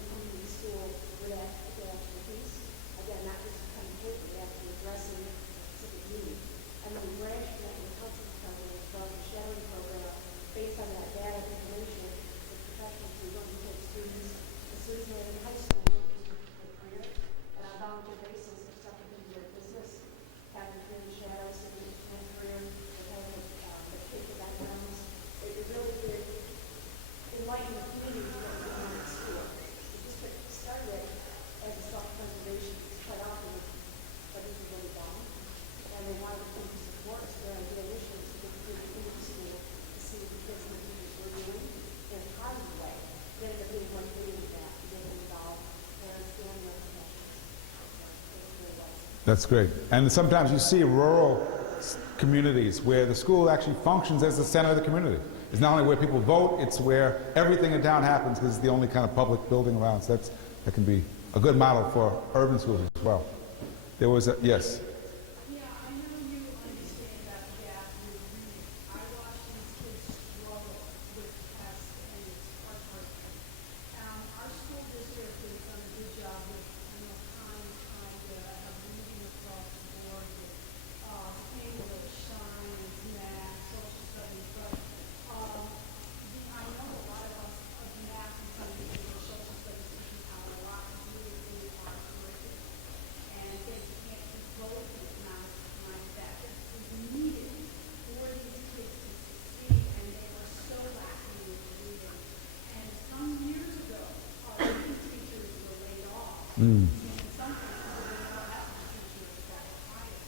That's great. And sometimes you see rural communities where the school actually functions as the center of the community. It's not only where people vote, it's where everything in town happens because it's the only kind of public building around. So that can be a good model for urban schools as well. There was a, yes. Yeah, I know you understand that gap you're reading. I watch these kids struggle with tests and it's heartbreaking. Our school district has done a good job with, trying to have reading across the board with English, science, math, social studies, but I know a lot of us of math and science and social studies teaching have a lot to do with our curriculum. And they can't do both economics and that. It's needed for these kids to succeed, and they are so lacking in reading. And some years ago, our reading teachers were laid off. And in some cases, they were not having teachers that were hired.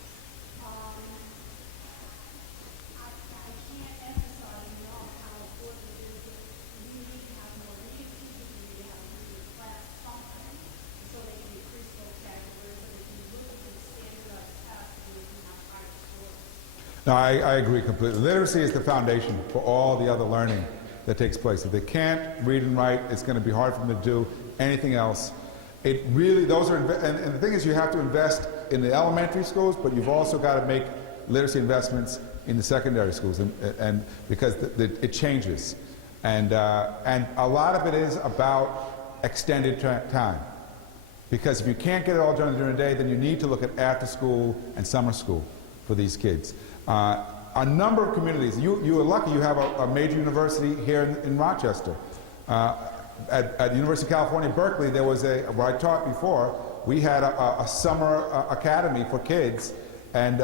I can't emphasize enough how important it is that we need to have more reading teachers, we need to have reading class something, so they can increase vocabulary, so they can move to standardized tests, and we can have higher scores. No, I agree completely. Literacy is the foundation for all the other learning that takes place. If they can't read and write, it's going to be hard for them to do anything else. It really, those are, and the thing is you have to invest in the elementary schools, but you've also got to make literacy investments in the secondary schools, and because it changes. And a lot of it is about extended time. Because if you can't get it all done during the day, then you need to look at after school and summer school for these kids. A number of communities, you are lucky you have a major university here in Rochester. At the University of California, Berkeley, there was where I taught before, we had a summer academy for kids, and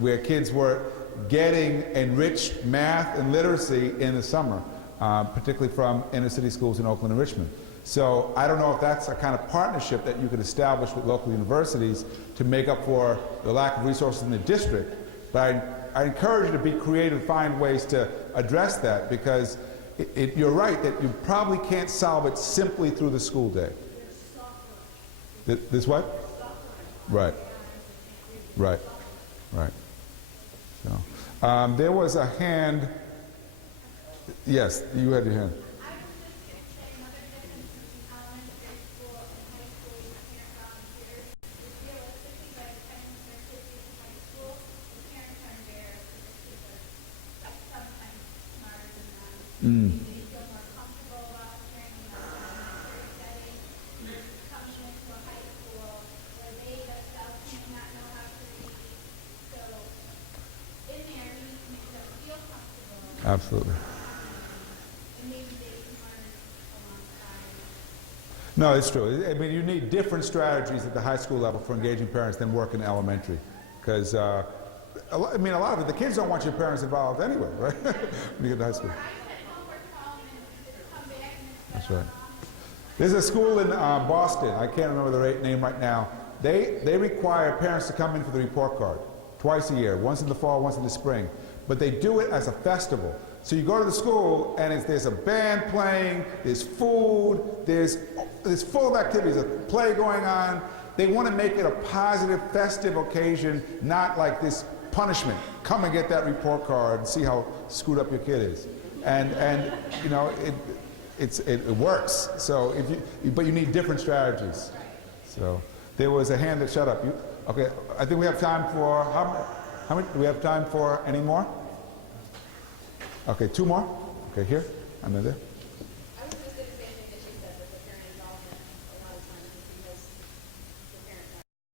where kids were getting enriched math and literacy in the summer, particularly from inner city schools in Oakland and Richmond. So I don't know if that's a kind of partnership that you could establish with local universities to make up for the lack of resources in the district, but I encourage you to be creative, find ways to address that, because you're right that you probably can't solve it simply through the school day. This what? Right. Right. Right. So, there was a hand. Yes, you had your hand. I was just going to say another difference between elementary school and high school with parent volunteers is realistically by the time we start kids in high school, the parents aren't there because the kids are sometimes smarter than them. They feel more comfortable about sharing in an elementary setting. Coming into a high school where they themselves may not know how to read. So in there, we need to make them feel comfortable. Absolutely. And maybe they can learn alongside. No, it's true. I mean, you need different strategies at the high school level for engaging parents than work in elementary. Because, a lot of it, the kids don't want your parents involved anyway, right? When you get to high school. That's right. There's a school in Boston, I can't remember the name right now. They require parents to come in for the report card twice a year, once in the fall, once in the spring. But they do it as a festival. So you go to the school and there's a band playing, there's food, there's full of activities, a play going on. They want to make it a positive, festive occasion, not like this punishment. Come and get that report card and see how screwed up your kid is. And you know, it works. So but you need different strategies. So there was a hand that shut up. Okay, I think we have time for how many? Do we have time for any more? Okay, two more. Okay, here and then there.